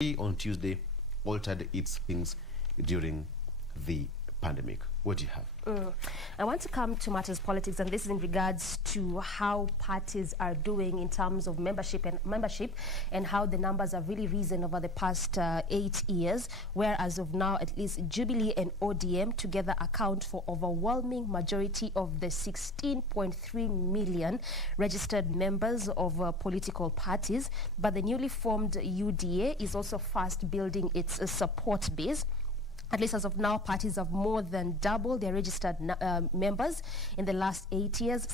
on Tuesday altered its things during the pandemic. What do you have? I want to come to matters politics, and this is in regards to how parties are doing in terms of membership and how the numbers have really risen over the past 8 years, where as of now at least Jubilee and ODM together account for overwhelming majority of the 16.3 million registered members of political parties. But the newly formed UDA is also fast building its support base. At least as of now, parties have more than doubled their registered members in the last 8 years.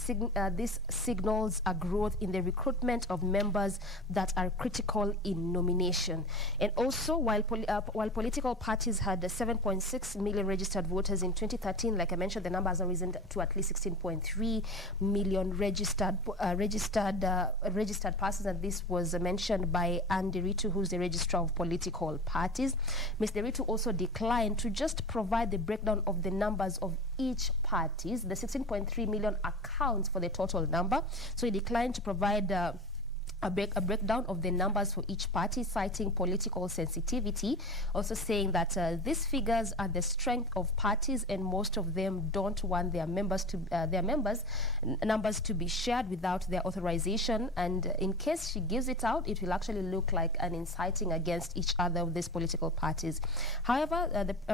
This signals a growth in the recruitment of members that are critical in nomination. And also, while political parties had 7.6 million registered voters in 2013, like I mentioned, the numbers have risen to at least 16.3 million registered persons, and this was mentioned by Anne Deritu, who's the registrar of political parties. Ms. Deritu also declined to just provide the breakdown of the numbers of each parties. The 16.3 million accounts for the total number. So he declined to provide a breakdown of the numbers for each party, citing political sensitivity, also saying that these figures are the strength of parties and most of them don't want their numbers to be shared without their authorization, and in case she gives it out, it will actually look like an inciting against each other of these political parties. However,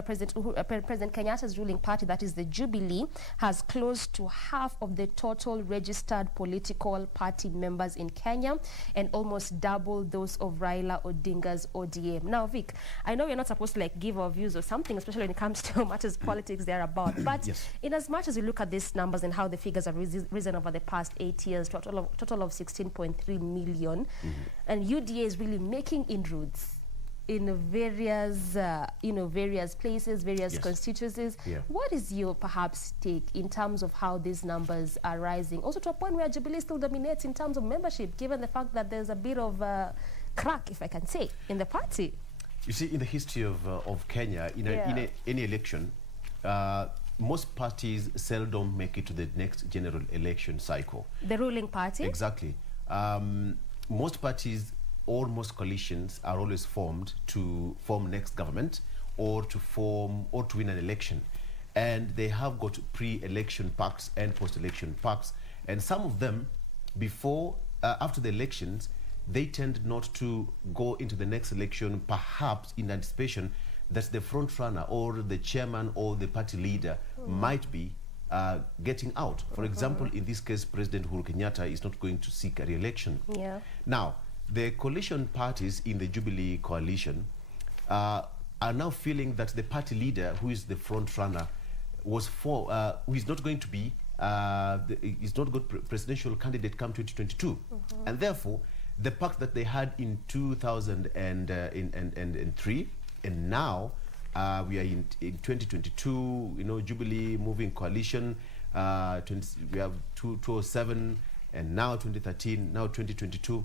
President Kenyatta's ruling party, that is the Jubilee, has close to half of the total registered political party members in Kenya, and almost double those of Raila Odinga's ODM. Now, Vic, I know you're not supposed to give our views or something, especially when it comes to matters politics thereabout, but yes, in as much as we look at these numbers and how the figures have risen over the past 8 years, total of 16.3 million, and UDA is really making inroads in various places, various constituencies. What is your perhaps take in terms of how these numbers are rising? Also to a point where Jubilee still dominates in terms of membership, given the fact that there's a bit of crack, if I can say, in the party. You see, in the history of Kenya, in any election, most parties seldom make it to the next general election cycle. The ruling party? Exactly. Most parties, almost coalitions, are always formed to form next government or to win an election, and they have got pre-election pacts and post-election pacts, and some of them after the elections they tend not to go into the next election, perhaps in anticipation that the front runner or the chairman or the party leader might be getting out. For example, in this case, President Uhuru Kenyatta is not going to seek a re-election. Now, the coalition parties in the Jubilee coalition are now feeling that the party leader, who is the front runner, who is not going to be is not good presidential candidate come 2022, and therefore the pact that they had in 2003, and now we are in 2022. Jubilee moving coalition. We have 2007, and now 2013, now 2022.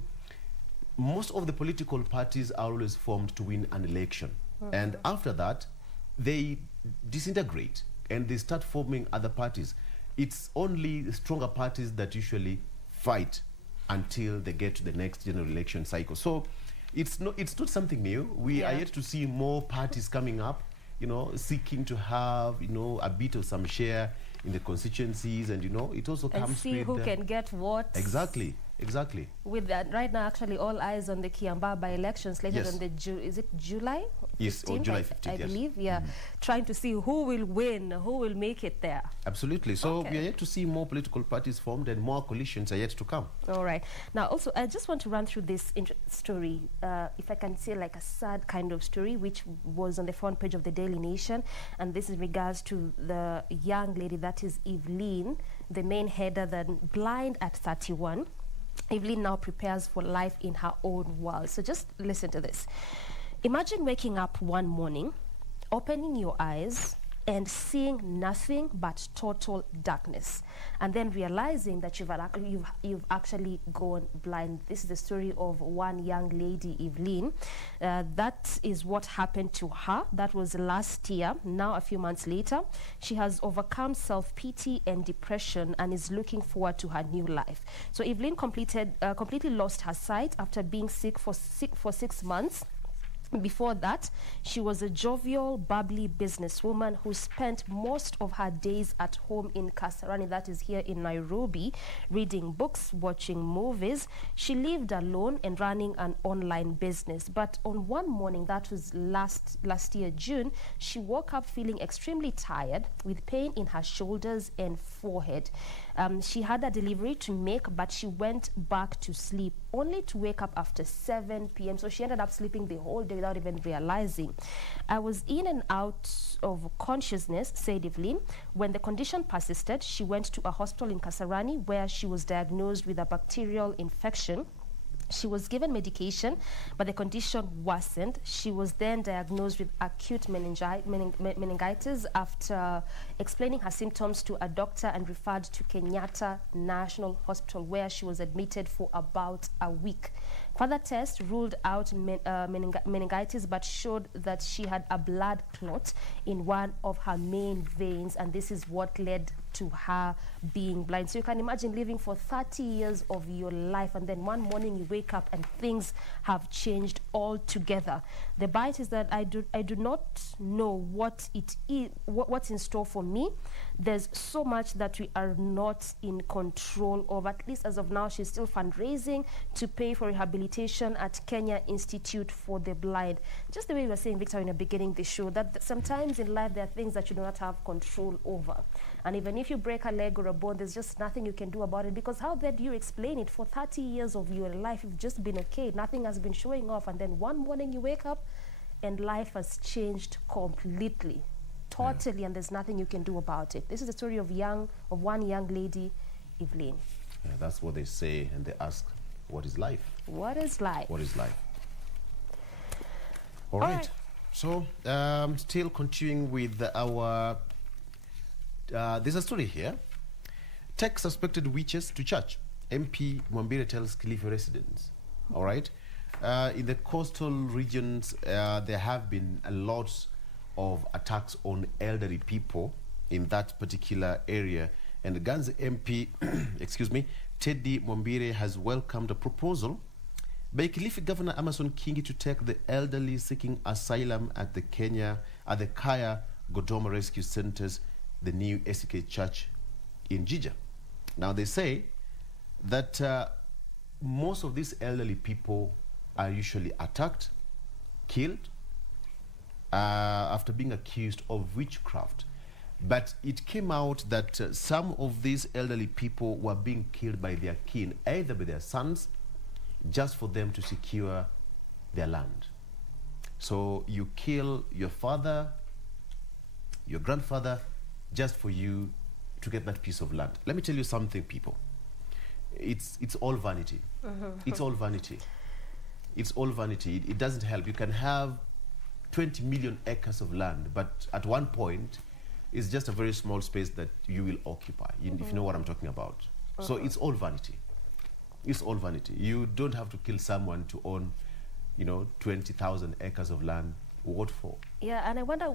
Most of the political parties are always formed to win an election. And after that, they disintegrate and they start forming other parties. It's only stronger parties that usually fight until they get to the next general election cycle. So it's not something new. We are yet to see more parties coming up, seeking to have, a bit of some share in the constituencies, and it also comes and see who can get what. Exactly. With that, right now, actually, all eyes on the Kiambaa by-elections later on is it July 15th? Yes, or July 15th, I believe, trying to see who will win, who will make it there. Absolutely. So we are yet to see more political parties formed, and more coalitions are yet to come. All right. Now, also, I just want to run through this story, if I can say like a sad kind of story, which was on the front page of the Daily Nation, and this is in regards to the young lady, that is Evelyn, the main header, then blind at 31. Evelyn now prepares for life in her own world. So just listen to this. Imagine waking up one morning, opening your eyes, and seeing nothing but total darkness, and then realizing that you've actually gone blind. This is the story of one young lady, Evelyn. That is what happened to her. That was last year. Now, a few months later, she has overcome self-pity and depression and is looking forward to her new life. So Evelyn completely lost her sight after being sick for 6 months. Before that, she was a jovial, bubbly businesswoman who spent most of her days at home in Kasarani, that is here in Nairobi, reading books, watching movies. She lived alone and running an online business. But on one morning, that was last year, June, she woke up feeling extremely tired with pain in her shoulders and forehead. She had a delivery to make, but she went back to sleep, only to wake up after 7 p.m. So she ended up sleeping the whole day without even realizing. I was in and out of consciousness, said Evelyn. When the condition persisted, she went to a hospital in Kasarani where she was diagnosed with a bacterial infection. She was given medication, but the condition worsened. She was then diagnosed with acute meningitis after explaining her symptoms to a doctor and referred to Kenyatta National Hospital, where she was admitted for about a week. Further tests ruled out meningitis, but showed that she had a blood clot in one of her main veins, and this is what led to her being blind. So you can imagine living for 30 years of your life, and then one morning you wake up and things have changed altogether. The bite is that I do not know what it is, what's in store for me. There's so much that we are not in control of. At least as of now, she's still fundraising to pay for rehabilitation at Kenya Institute for the Blind. Just the way we were saying, Victor, in the beginning of the show, that sometimes in life there are things that you do not have control over. And even if you break a leg or a bone, there's just nothing you can do about it, because how then do you explain it? For 30 years of your life, you've just been okay. Nothing has been showing off. And then one morning you wake up and life has changed completely, totally, and there's nothing you can do about it. This is the story of one young lady, Evelyn. Yeah, that's what they say, and they ask, what is life? What is life? What is life? All right. So, still continuing with our... there's a story here. Take suspected witches to church. MP Mwambire tells Kilifi residents. All right. In the coastal regions, there have been a lot of attacks on elderly people in that particular area. And the Ganze MP, excuse me, Teddy Mwambire has welcomed a proposal by Kilifi Governor Amason Kingi to take the elderly seeking asylum at the Kaya Godoma Rescue Centers, the new SK Church in Jija. Now they say that most of these elderly people are usually attacked, killed, after being accused of witchcraft. But it came out that some of these elderly people were being killed by their kin, either by their sons, just for them to secure their land. So you kill your father, your grandfather, just for you to get that piece of land. Let me tell you something, people. It's all vanity. It's all vanity. It's all vanity. It doesn't help. You can have 20 million acres of land, but at one point, it's just a very small space that you will occupy, if you know what I'm talking about. So it's all vanity. It's all vanity. You don't have to kill someone to own, 20,000 acres of land. What for? Yeah, and I wonder,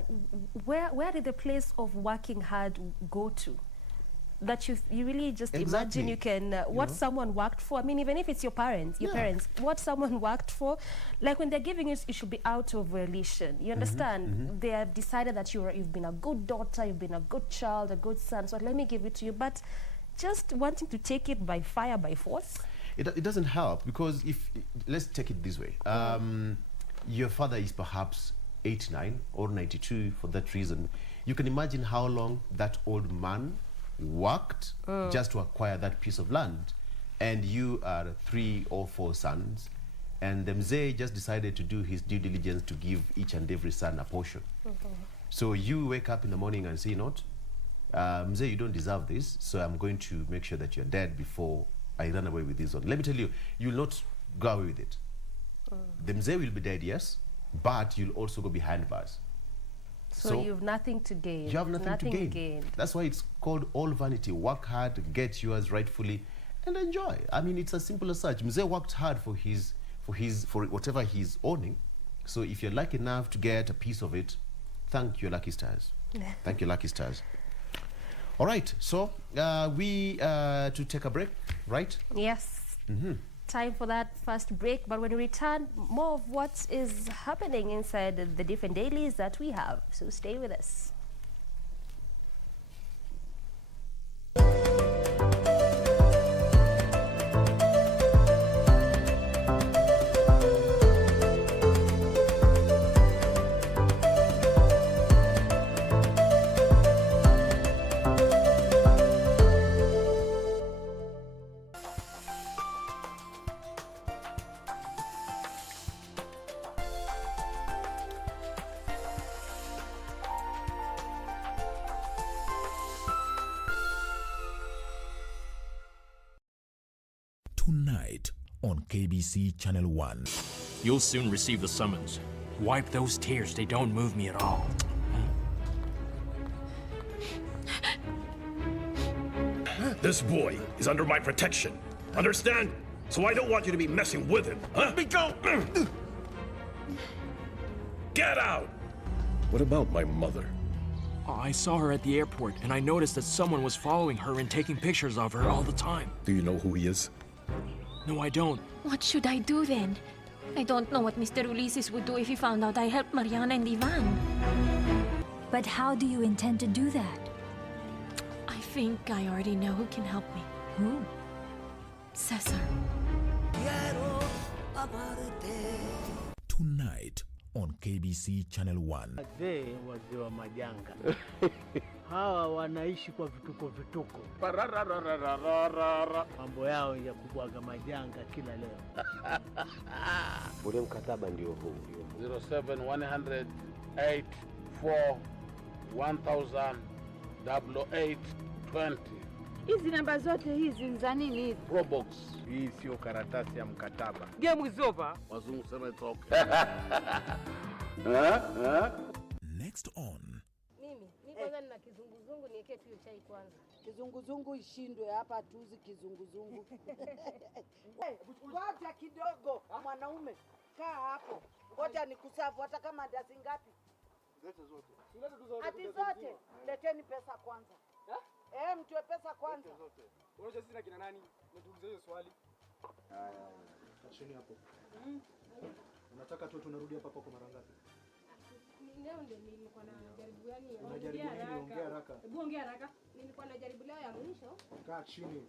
where did the place of working hard go to? That you really just imagine you can, what someone worked for. I mean, even if it's your parents, what someone worked for. Like when they're giving it should be out of relation. You understand? They have decided that you've been a good daughter, you've been a good child, a good son, so let me give it to you. But just wanting to take it by fire, by force? It doesn't help, because let's take it this way. Your father is perhaps 89 or 92 for that reason. You can imagine how long that old man worked just to acquire that piece of land. And you are 3 or 4 sons, and the mzee just decided to do his due diligence to give each and every son a portion. So you wake up in the morning and say, mzee, you don't deserve this, so I'm going to make sure that you're dead before I run away with this one. Let me tell you, you'll not go away with it. The mzee will be dead, yes, but you'll also go behind bars. So you've nothing to gain. You have nothing to gain. That's why it's called all vanity. Work hard, get yours rightfully, and enjoy. I mean, it's as simple as such. Mzee worked hard for whatever he's owning. So if you're lucky enough to get a piece of it, thank your lucky stars. Thank your lucky stars. All right. So we to take a break, right? Yes. time for that first break, but when we return, more of what is happening inside the different dailies that we have. So stay with us. Tonight on KBC Channel 1. You'll soon receive the summons. Wipe those tears, they don't move me at all. This boy is under my protection. Understand? So I don't want you to be messing with him. Huh? Let me go! Get out! What about my mother? I saw her at the airport, and I noticed that someone was following her and taking pictures of her all the time. Do you know who he is? No, I don't. What should I do then? I don't know what Mr. Ulysses would do if he found out I helped Mariana and Ivan. But how do you intend to do that? I think I already know who can help me. Who? Cesar. Tonight on KBC Channel 1. Wazee wa majanga. Hawa wanaishi kwa vituko. Mambo yao ya kubwaga majanga kila leo. Ule mkataba ndio huu. 07 184 1000 8820. Hizi namba zote hizi za nini? Probox. Hii sio karatasi ya mkataba. Game is over. Wazungu sema it's okay. Next on. Mimi kwanza nina kizunguzungu, niweke tu chai kwanza. Kizunguzungu ishindwe hapa, tuzi kizunguzungu. Ngoja kidogo mwanaume. Kaa hapo. Ngoja nikusafu hata kama ndazi ngapi? Zote zote. Ati zote. Leteni pesa kwanza. Mtoe pesa kwanza. Unajua sisi na kina nani? Natuuliza hiyo swali. Chini hapo. Unataka tu tunarudi hapa kwa mara ngapi? Leo ndio nilikuwa najaribu yani. Unajaribu nini? Ongea haraka. Hebu ongea haraka. Nilikuwa najaribu leo ya mwisho. Kaa chini.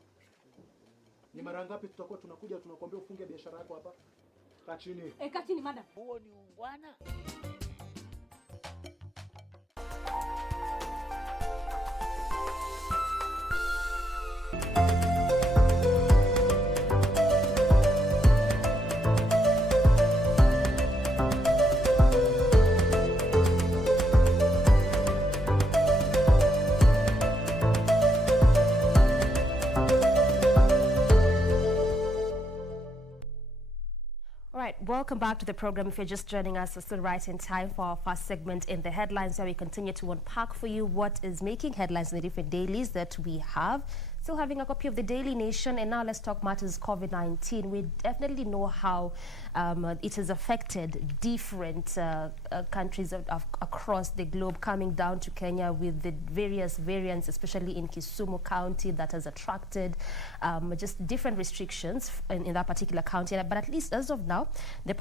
Ni mara ngapi tutakuwa tunakuja tunakuambia ufunge biashara yako hapa? Kaa chini. Kaa chini madam. Huo ni ungwana. Welcome back to the program. If you're just joining us, we're still right in time for our first segment in the headlines, where we continue to unpack for you what is making headlines in the different dailies that we have. Still having a copy of the Daily Nation, and now let's talk matters COVID-19. We definitely know how it has affected different countries across the globe, coming down to Kenya with the various variants, especially in Kisumu County, that has attracted just different restrictions in that particular county. But at least as of now, the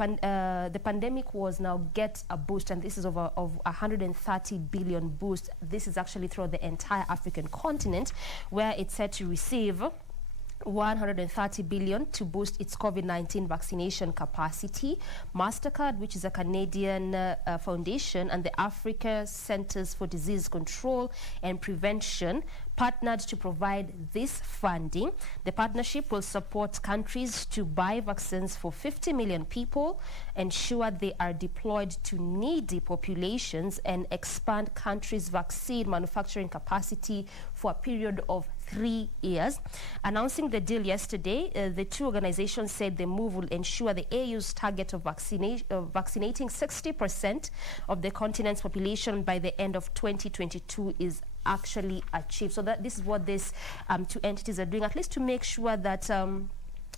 pandemic was now get a boost, and this is of 130 billion boost. This is actually throughout the entire African continent, where it's said to receive 130 billion to boost its COVID-19 vaccination capacity. MasterCard, which is a Canadian foundation, and the Africa Centers for Disease Control and Prevention partnered to provide this funding. The partnership will support countries to buy vaccines for 50 million people, ensure they are deployed to needy populations, and expand countries' vaccine manufacturing capacity for a period of 3 years. Announcing the deal yesterday, the two organizations said the move will ensure the AU's target of vaccinating 60% of the continent's population by the end of 2022 is actually achieved. So that this is what these two entities are doing, at least to make sure that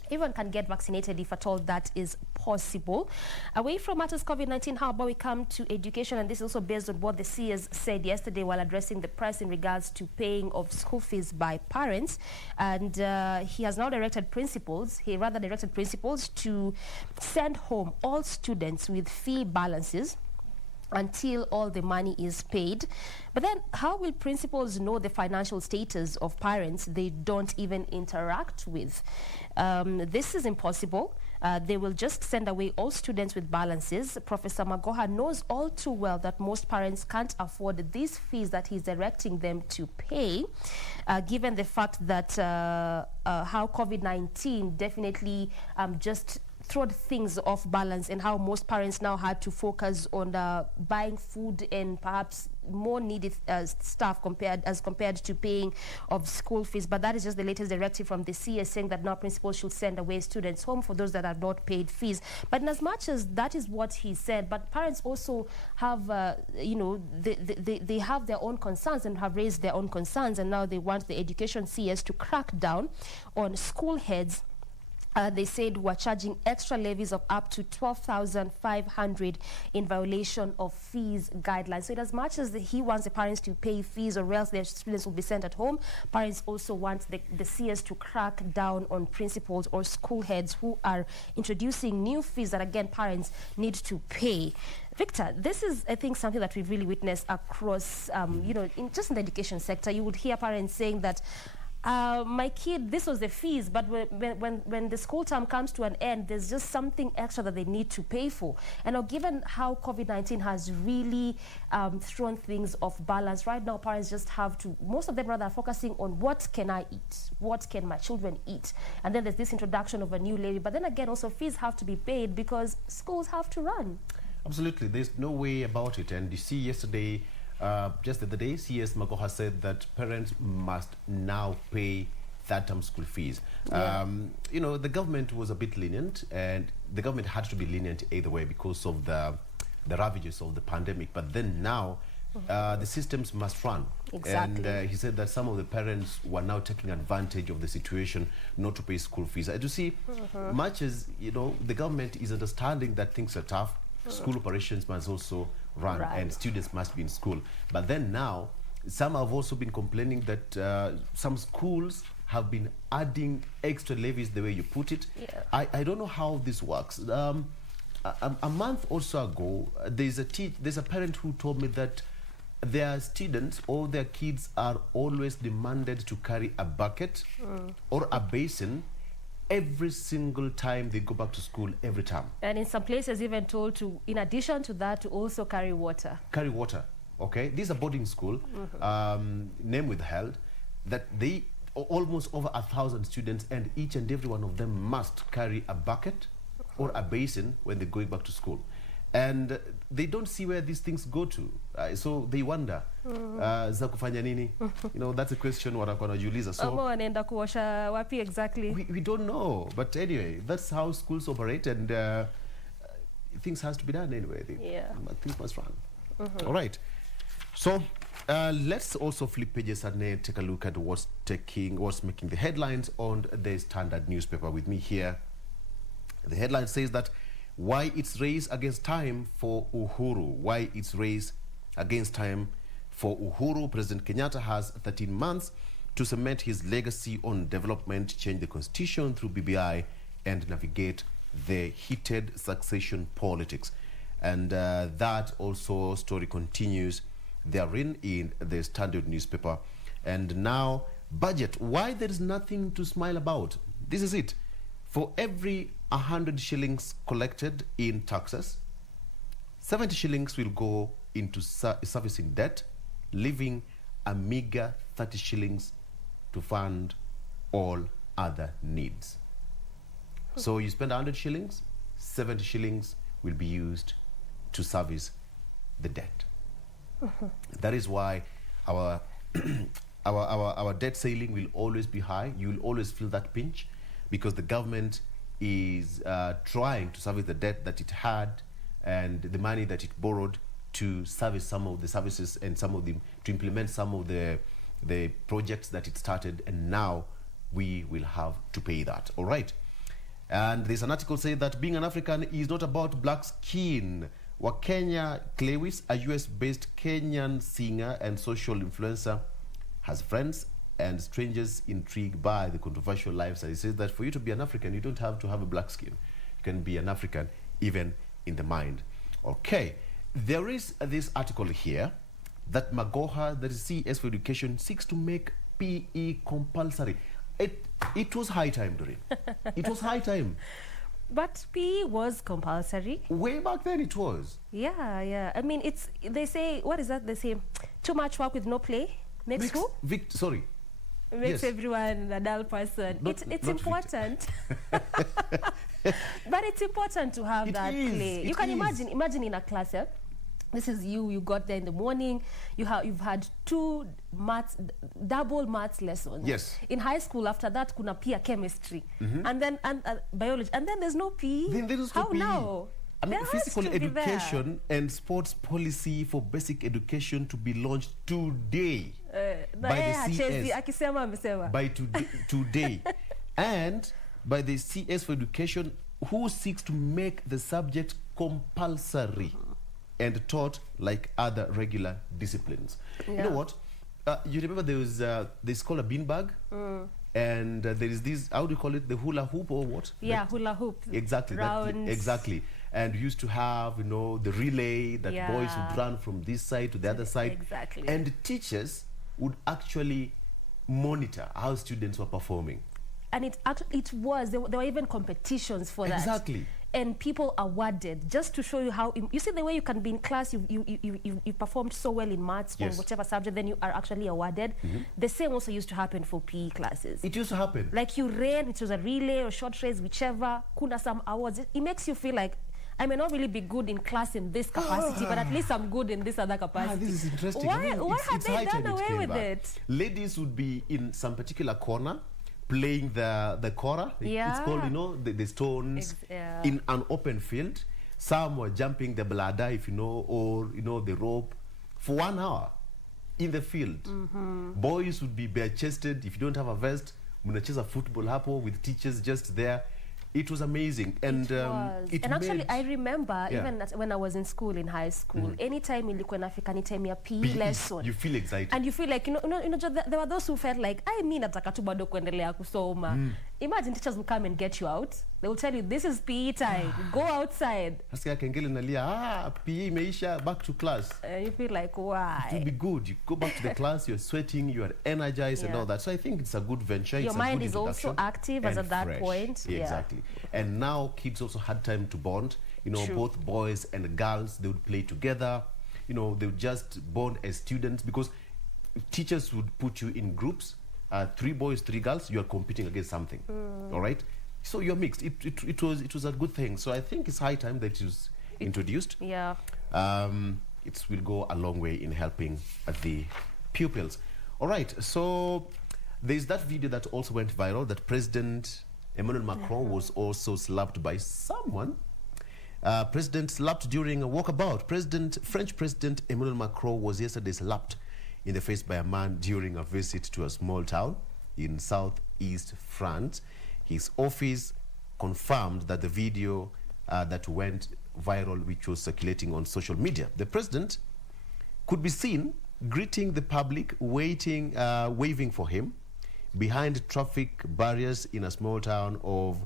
everyone can get vaccinated if at all that is possible. Away from matters COVID-19, how about we come to education? And this is also based on what the CS said yesterday while addressing the press in regards to paying of school fees by parents. And he has now directed principals, to send home all students with fee balances until all the money is paid. But then how will principals know the financial status of parents they don't even interact with? This is impossible. They will just send away all students with balances. Professor Magoha knows all too well that most parents can't afford these fees that he's directing them to pay, given the fact that how COVID-19 definitely just throw things off balance, and how most parents now had to focus on buying food and perhaps more needed stuff compared to paying of school fees. But that is just the latest directive from the CS saying that now principals should send away students home for those that have not paid fees. But in as much as that is what he said, but parents also have, they have their own concerns and have raised their own concerns, and now they want the education CS to crack down on school heads. They said we're charging extra levies of up to 12,500 in violation of fees guidelines. So in as much as he wants the parents to pay fees or else their students will be sent at home, parents also want the CS to crack down on principals or school heads who are introducing new fees that, again, parents need to pay. Victor, this is, I think, something that we've really witnessed across, just in the education sector. You would hear parents saying that, my kid, this was the fees, but when the school term comes to an end, there's just something extra that they need to pay for. And now, given how COVID-19 has really thrown things off balance, right now parents just have to, most of them rather are focusing on what can I eat, what can my children eat, and then there's this introduction of a new levy. But then again, also fees have to be paid because schools have to run. Absolutely, there's no way about it. And you see yesterday, just the other day, CS Magoha said that parents must now pay third-term school fees. Yeah. The government was a bit lenient, and the government had to be lenient either way because of the ravages of the pandemic. But then now, the systems must run. Exactly. And he said that some of the parents were now taking advantage of the situation not to pay school fees. You see, much as, the government is understanding that things are tough, school operations must also run, and students must be in school. But then now, some have also been complaining that some schools have been adding extra levies, the way you put it. Yeah. I don't know how this works. A month or so ago, there's a parent who told me that their students or their kids are always demanded to carry a bucket or a basin every single time they go back to school, every time. And in some places even told to, in addition to that, to also carry water. Carry water, okay? This is a boarding school, name withheld, that they, almost over 1,000 students, and each and every one of them must carry a bucket or a basin when they're going back to school. And they don't see where these things go to. So they wonder, za kufanya nini? That's a question watakuwa wanajiuliza. So wanaenda kuosha wapi exactly? We don't know. But anyway, that's how schools operate, and things has to be done anyway. Things must run. All right. So let's also flip pages and take a look at what's making the headlines on the Standard newspaper with me here. The headline says that why it's race against time for Uhuru. Why it's race against time for Uhuru. President Kenyatta has 13 months to cement his legacy on development, change the constitution through BBI, and navigate the heated succession politics. And that also story continues therein in the Standard newspaper. And now, budget. Why there is nothing to smile about? This is it. For every 100 shillings collected in taxes, 70 shillings will go into servicing debt, leaving a meager 30 shillings to fund all other needs. So you spend 100 shillings, 70 shillings will be used to service the debt. That is why our debt ceiling will always be high. You will always feel that pinch, because the government is trying to service the debt that it had and the money that it borrowed to service some of the services and to implement some of the projects that it started, and now we will have to pay that. All right. And there's an article saying that being an African is not about black skin. Wakenya Clewis, a US-based Kenyan singer and social influencer, has friends and strangers intrigued by the controversial lifestyle. He says that for you to be an African, you don't have to have a black skin. You can be an African even in the mind. Okay, there is this article here that Magoha, that is CS for Education, seeks to make PE compulsory. It was high time, Doreen. It was high time. But PE was compulsory. Way back then it was. Yeah. I mean, they say, what is that? They say, too much work with no play makes who? Sorry. Makes everyone a dull person. It's important. But it's important to have that play. You can imagine in a class, yeah? This is you got there in the morning, you've had 2 double maths lessons. Yes. In high school, after that, kuna pia chemistry. And then biology. And then there's no PE. Then there is no How PE. now? I mean, physical education and sports policy for basic education to be launched today by the CS. By today. And by the CS for Education, who seeks to make the subject compulsory and taught like other regular disciplines. Yeah. You know what? You remember there was this called a beanbag? And there is this, how do you call it? The hula hoop or what? Yeah, hula hoop. Exactly. Exactly. And we used to have, you know, the relay that boys would run from this side to the other side. Exactly. And teachers would actually monitor how students were performing. And there were even competitions for that. Exactly. And people awarded just to show you how, you see the way you can be in class, you performed so well in maths or whatever subject, then you are actually awarded. The same also used to happen for PE classes. It used to happen. Like you ran, it was a relay or short race, whichever, kuna some awards. It makes you feel like, I may not really be good in class in this capacity, but at least I'm good in this other capacity. This is interesting. Why have they done away with it? Ladies would be in some particular corner, playing the kora. It's called, you know, the stones in an open field. Some were jumping the bladder, if you know, or, you know, the rope for 1 hour in the field. Boys would be bare-chested. If you don't have a vest, munacheza football hapo with teachers just there. It was amazing. And and actually, I remember even when I was in school, in high school, anytime ilikuwa nafika ni time ya PE lesson, you feel excited. And you feel like, you know, there were those who felt like, I mean, nataka tu bado kuendelea kusoma. Imagine teachers will come and get you out. They will tell you, this is PE time. Go outside. Nasikia kengele nalia, PE imeisha, back to class. You feel like, why? It will be good. You go back to the class, you're sweating, you are energized and all that. So I think it's a good venture. Your mind is also active as at that point. Exactly. And now kids also had time to bond. You know, both boys and girls, they would play together. You know, they would just bond as students because teachers would put you in groups. 3 boys, 3 girls, you are competing against something. All right? So you're mixed. It was a good thing. So I think it's high time that it was introduced. Yeah. It will go a long way in helping the pupils. All right. So there's that video that also went viral that President Emmanuel Macron was also slapped by someone. President slapped during a walkabout. French President Emmanuel Macron was yesterday slapped in the face by a man during a visit to a small town in southeast France. His office confirmed that the video that went viral, which was circulating on social media, the president could be seen greeting the public, waving for him behind traffic barriers in a small town of,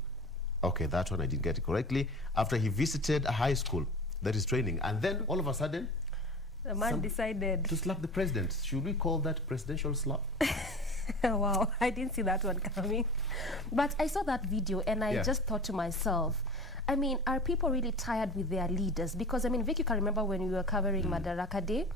okay, that one I didn't get it correctly, after he visited a high school that is training. And then all of a sudden, the man decided to slap the president. Should we call that presidential slap? Wow, I didn't see that one coming. But I saw that video and I just thought to myself, I mean, are people really tired with their leaders? Because, I mean, Vic, you can remember when we were covering Madaraka Day,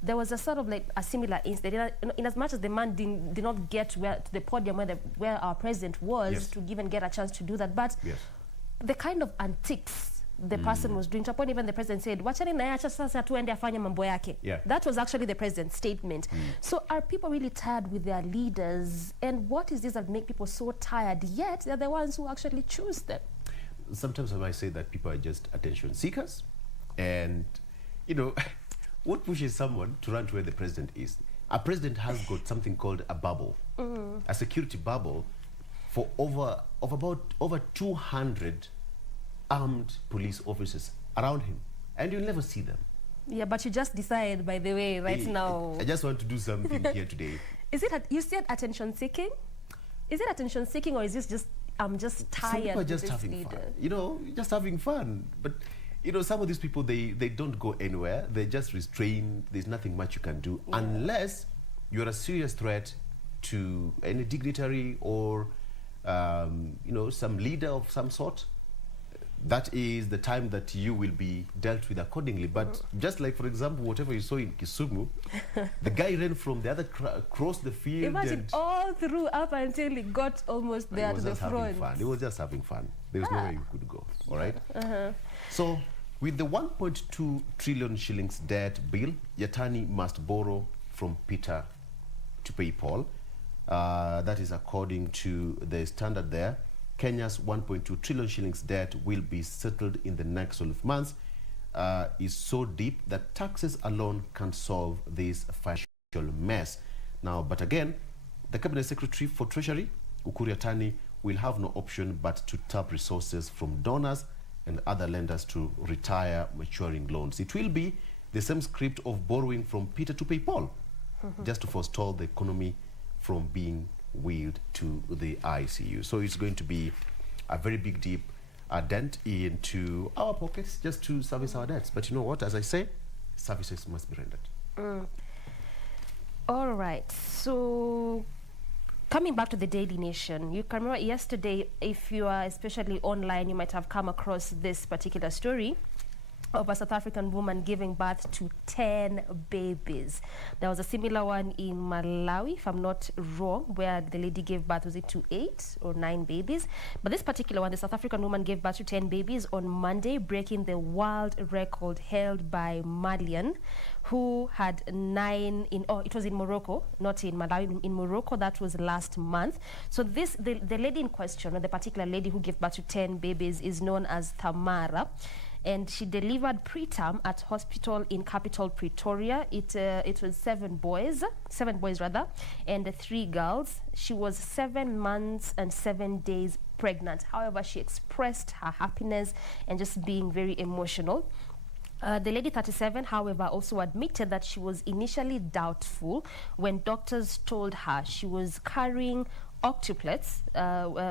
there was a sort of like a similar incident. In as much as the man did not get to the podium where our president was to even get a chance to do that, but the kind of antics the person was doing, to a point even the president said, wachani na acha sasa tuende afanye mambo yake. That was actually the president's statement. So are people really tired with their leaders? And what is this that make people so tired, yet they're the ones who actually choose them? Sometimes I might say that people are just attention seekers. And, you know, what pushes someone to run to where the president is? A president has got something called a bubble, a security bubble for over 200 armed police officers around him, and you'll never see them. Yeah, but you just decide, by the way, right now. I just want to do something here today. Is it, you said attention seeking? Is it attention seeking, or is this just, I'm just tired? Some people are just having fun. You know, just having fun. But, you know, some of these people, they don't go anywhere. They're just restrained. There's nothing much you can do unless you're a serious threat to any dignitary or, you know, some leader of some sort. That is the time that you will be dealt with accordingly. But just like, for example, whatever you saw in Kisumu, the guy ran from the other across the field. Imagine all through up until he got almost there to the front. He was just having fun. There was nowhere you could go. All right? So, with the 1.2 trillion shillings debt bill, Yatani must borrow from Peter to pay Paul. That is according to the standard there. Kenya's 1.2 trillion shillings debt will be settled in the next 12 months. Is so deep that taxes alone can solve this financial mess. Now, but again, the Cabinet Secretary for Treasury, Ukur Yatani, will have no option but to tap resources from donors and other lenders to retire maturing loans. It will be the same script of borrowing from Peter to pay Paul, just to forestall the economy from being wheeled to the ICU. So it's going to be a very big, deep dent into our pockets just to service our debts. But you know what? As I say, services must be rendered. All right. So coming back to the Daily Nation, you can remember yesterday, if you are especially online, you might have come across this particular story of a South African woman giving birth to 10 babies. There was a similar one in Malawi, if I'm not wrong, where the lady gave birth, was it to 8 or 9 babies? But this particular one, the South African woman gave birth to 10 babies on Monday, breaking the world record held by Malian, who had 9 in, it was in Morocco, not in Malawi, in Morocco. That was last month. So this, the lady in question, or the particular lady who gave birth to 10 babies, is known as Tamara. And she delivered preterm at hospital in capital Pretoria. It was 7 boys rather, and 3 girls. She was 7 months and 7 days pregnant. However, she expressed her happiness and just being very emotional. The lady, 37, however, also admitted that she was initially doubtful when doctors told her she was carrying octuplets,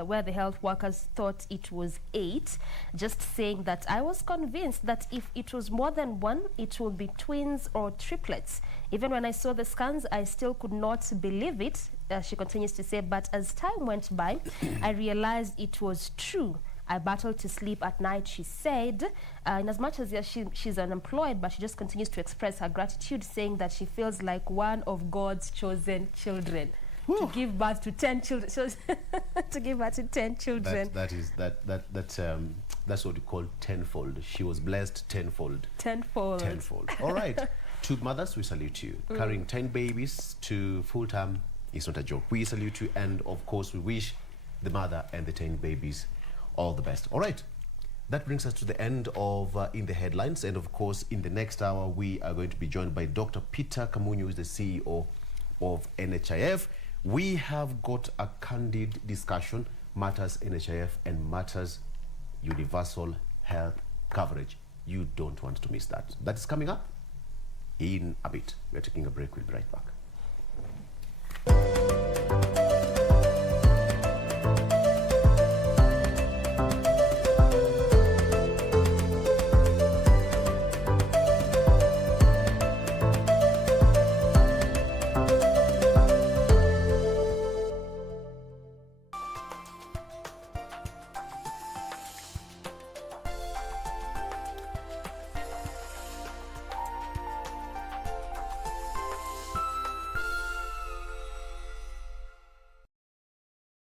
where the health workers thought it was 8, just saying that I was convinced that if it was more than 1, it would be twins or triplets. Even when I saw the scans, I still could not believe it, she continues to say, but as time went by, I realized it was true. I battled to sleep at night, she said. In as much as she's unemployed, but she just continues to express her gratitude, saying that she feels like one of God's chosen children. To give birth to 10 children, so to give birth to 10 children. That's what we call tenfold. She was blessed tenfold. Tenfold. All right. To mothers, we salute you. Carrying 10 babies to full term is not a joke. We salute you, and of course, we wish the mother and the 10 babies all the best. All right. That brings us to the end of In the Headlines, and of course, in the next hour, we are going to be joined by Dr. Peter Kamunyu, who is the CEO of NHIF. We have got a candid discussion, matters NHIF and matters universal health coverage. You don't want to miss that. That is coming up in a bit. We're taking a break. We'll be right back.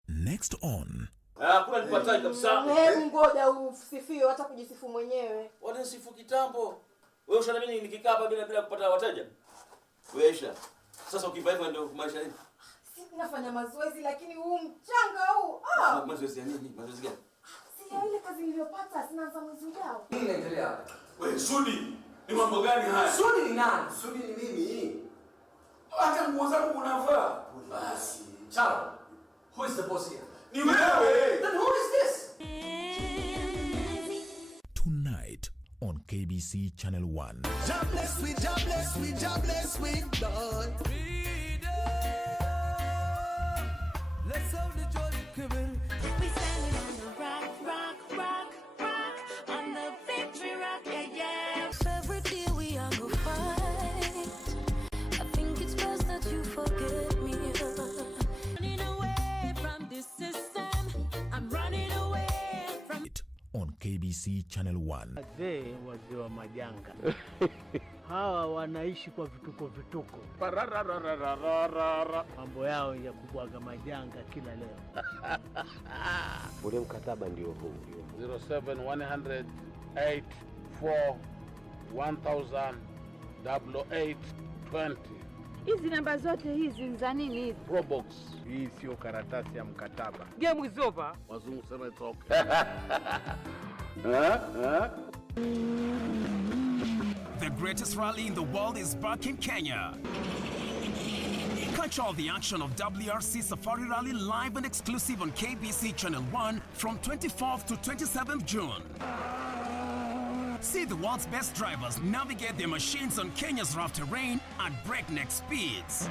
Next on. Hakuna nipataje kabisa. Ngoja usifiwe hata kujisifu mwenyewe. Wanasifu kitambo. Wewe ushaona mimi nikikaa hapa bila kupata wateja? Weisha. Sasa ukiva hivyo ndio maisha nini? Si nafanya mazoezi lakini huu mchanga huu. Mazoezi ya nini? Mazoezi gani? Si ile kazi niliyopata sinaanza mwezi ujao. Nini inaendelea hapa? Wewe Sudi, ni mambo gani haya? Sudi ni nani? Sudi ni mimi. Hata nguo zangu unavaa. Basi. Chao. Who is the boss here? Then who is this? Tonight on KBC Channel 1. Jobless with Lord. Let's have the jolly criminal. We standing on the rock, on the victory rock, yeah. Every day we are go fight. I think it's best that you forget me. Running away from this system. I'm running away from On KBC Channel 1. Wazee wa majanga. Hawa wanaishi kwa vituko vituko. Mambo yao ya kubwaga majanga kila leo. Ule mkataba ndio huu. 07 100 820. Hizi namba zote hizi ni za nini? Probox. Hii sio karatasi ya mkataba. Game is over. Wazungu sema it's okay. The greatest rally in the world is back in Kenya. Catch all the action of WRC Safari Rally live and exclusive on KBC Channel 1 from 24th to 27th June. See the world's best drivers navigate their machines on Kenya's rough terrain at breakneck speeds.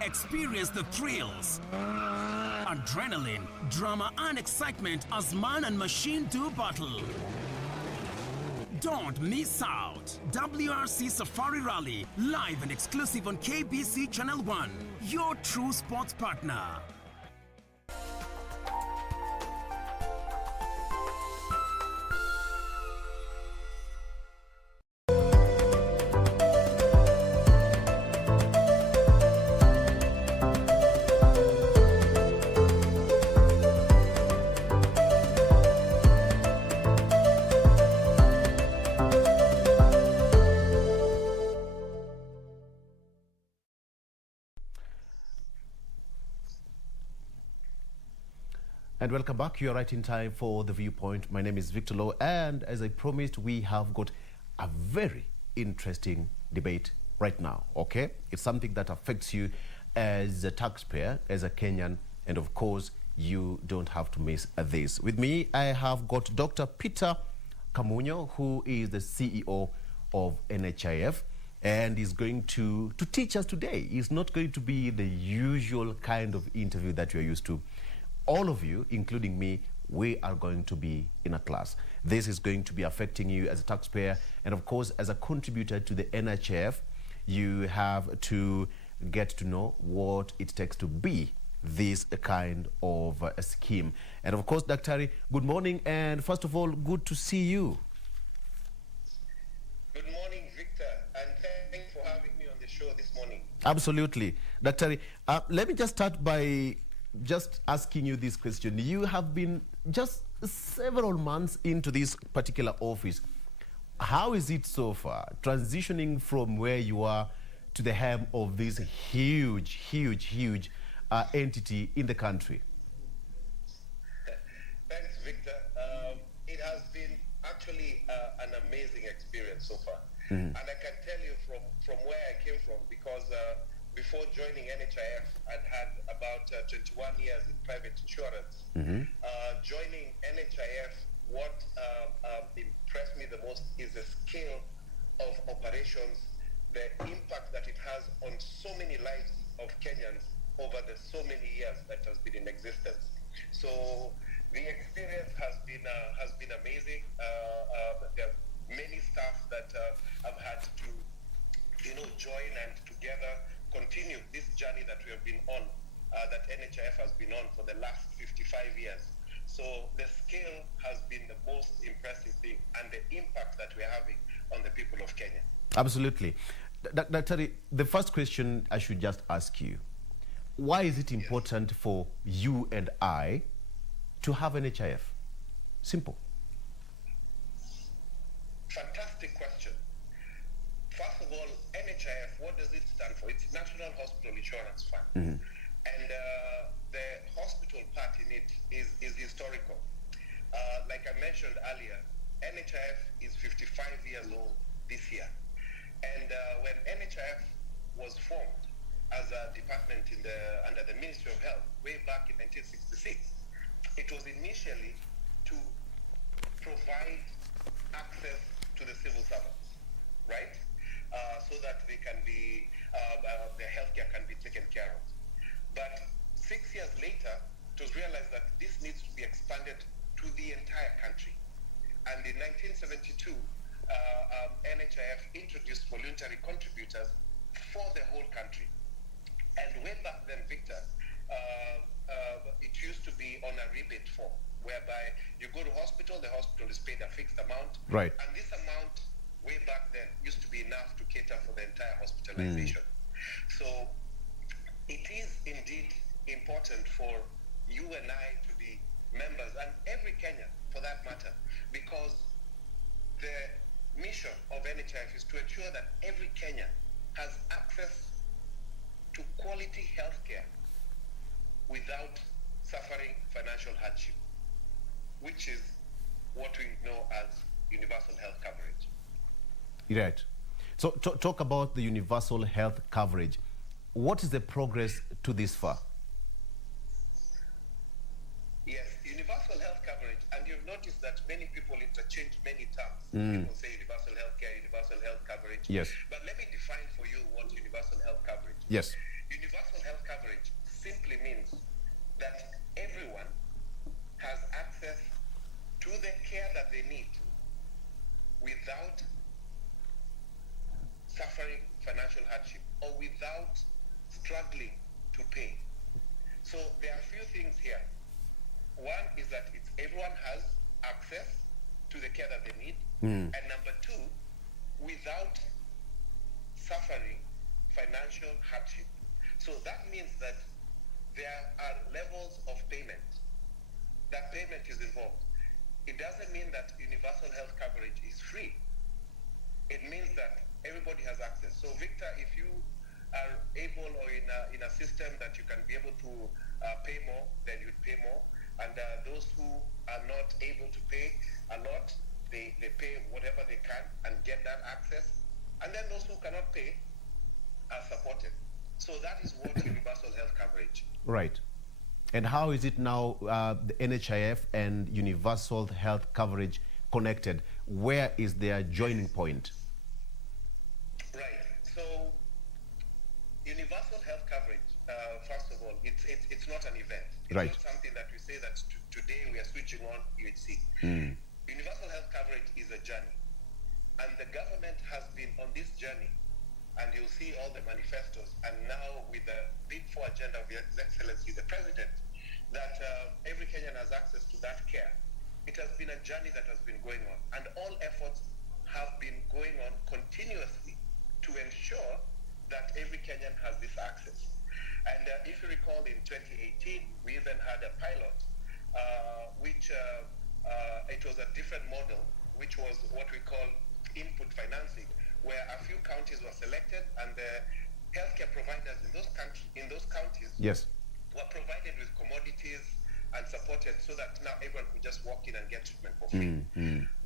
Experience the thrills, adrenaline, drama and excitement as man and machine do battle. Don't miss out. WRC Safari Rally, live and exclusive on KBC Channel 1, your true sports partner. And welcome back. You're right in time for The Viewpoint. My name is Victor Lowe, and as I promised, we have got a very interesting debate right now, okay? It's something that affects you as a taxpayer, as a Kenyan, and of course, you don't have to miss this. With me, I have got Dr. Peter Kamunyo, who is the CEO of NHIF, and is going to teach us today. It's not going to be the usual kind of interview that you're used to. All of you, including me, we are going to be in a class. This is going to be affecting you as a taxpayer, and of course, as a contributor to the NHIF, you have to get to know what it takes to be this kind of a scheme. And of course, Daktari, good morning, and first of all, good to see you. Good morning, Victor, and thank you for having me on the show this morning. Absolutely. Daktari, let me just start by just asking you this question. You have been just several months into this particular office. How is it so far, transitioning from where you are to the helm of this huge entity in the country? Thanks, Victor. It has been actually an amazing experience so far. And I can tell you from where I came from, because before joining NHIF, I'd had about 21 years in private insurance. Joining NHIF, what impressed me the most is the scale of operations, the impact that it has on so many lives of Kenyans over the so many years that has been in existence. So the experience has been amazing. There are many staff that have had to, join and together continue this journey that we have been on, that NHIF has been on for the last 55 years. So the scale has been the most impressive thing, and the impact that we're having on the people of Kenya. Absolutely. Dr. The first question I should just ask you, why is it important for you and I to have NHIF? Simple. Fantastic question. First of all, NHIF, what does it stand for? It's National Hospital Insurance Fund. And the hospital part in it is historical. Like I mentioned earlier, NHIF is 55 years old this year. And when NHIF was formed as a department under the Ministry of Health way back in 1966, it was initially to provide access to the civil servants, right? So that they can be, their healthcare can be taken care of. But 6 years later, it was realized that this needs to be expanded to the entire country. And in 1972, NHIF introduced voluntary contributors for the whole country. And way back then, Victor, it used to be on a rebate form, whereby you go to hospital, the hospital is paid a fixed amount. Right. And this amount, way back then, used to be enough to cater for the entire hospitalization. So it is indeed important for you and I to be members, and every Kenyan for that matter, because the mission of NHIF is to ensure that every Kenyan has access to quality healthcare without suffering financial hardship, which is what we know as universal health coverage. Right. So talk about the universal health coverage. What is the progress to this far? Yes, universal health coverage, and you've noticed that many people interchange many terms. People say universal health care, universal health coverage. Yes. But let me define for you what universal health coverage is. Yes. Universal health coverage simply means that everyone has access to the care that they need without suffering financial hardship or without struggling to pay. So there are a few things here. One is that everyone has access to the care that they need. And number two, without suffering financial hardship. So that means that there are levels of payment. That payment is involved. It doesn't mean that universal health coverage is free. It means that everybody has access. So Victor, if you are able or in a system that you can be able to pay more, then you'd pay more. And those who are not able to pay a lot, they pay whatever they can and get that access. And then those who cannot pay are supported. So that is what universal health coverage. Right. And how is it now, the NHIF and universal health coverage connected? Where is their joining point? Right. So universal health coverage, first of all, it's not an event. It's Right. not something that we say that today we are switching on UHC. Universal health coverage is a journey. And the government has been on this journey. And you'll see all the manifestos. And now with the Big Four agenda of His Excellency, the President, that every Kenyan has access to that care. It has been a journey that has been going on. And all efforts have been going on continuously to ensure that every Kenyan has this access. And if you recall, in 2018, we even had a pilot, which it was a different model, which was what we call input financing, where a few counties were selected, and the healthcare providers in those counties Yes. were provided with commodities and supported so that now everyone could just walk in and get treatment for free.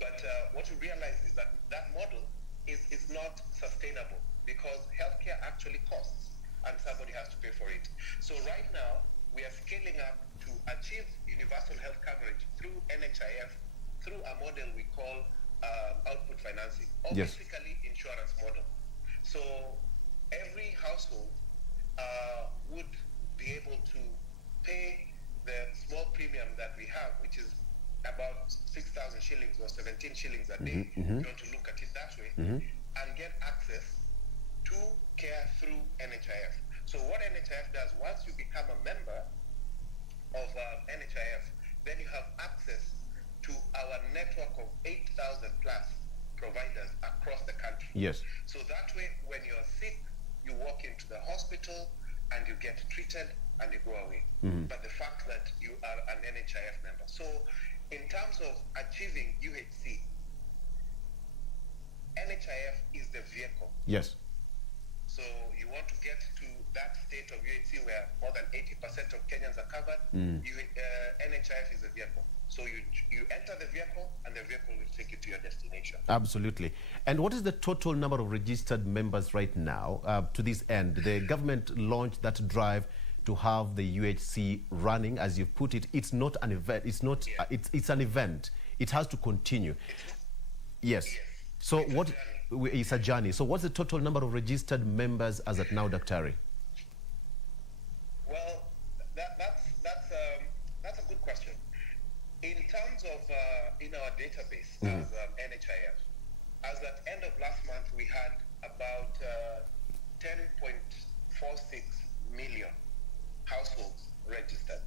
But what we realized is that that model is not sustainable, because healthcare actually costs and somebody has to pay for it. So right now, we are scaling up to achieve universal health coverage through NHIF, through a model we call output financing, or Yes. basically insurance model. So every household would be able to pay the small premium that we have, which is about 6,000 shillings or 17 shillings a day, if you want to look at it that way, and get access to care through NHIF. So what NHIF does, once you become a member of NHIF, then you have access to our network of 8,000 plus providers across the country. Yes. So that way, when you're sick, you walk into the hospital and you get treated and you go away. But the fact that you are an NHIF member. So in terms of achieving UHC, NHIF is the vehicle. Yes. So you want to get to that state of UHC where more than 80% of Kenyans are covered, NHIF is a vehicle. So you enter the vehicle, and the vehicle will take you to your destination. Absolutely. And what is the total number of registered members right now? To this end, the government launched that drive to have the UHC running, as you put it. It's not an event. It's not. It's an event. It has to continue. Yes. So what? It's a journey. So what's the total number of registered members as at now, Dr. Well, that's a good question. In terms of in our database as NHIF, as at end of last month, we had about 10.46 million households registered.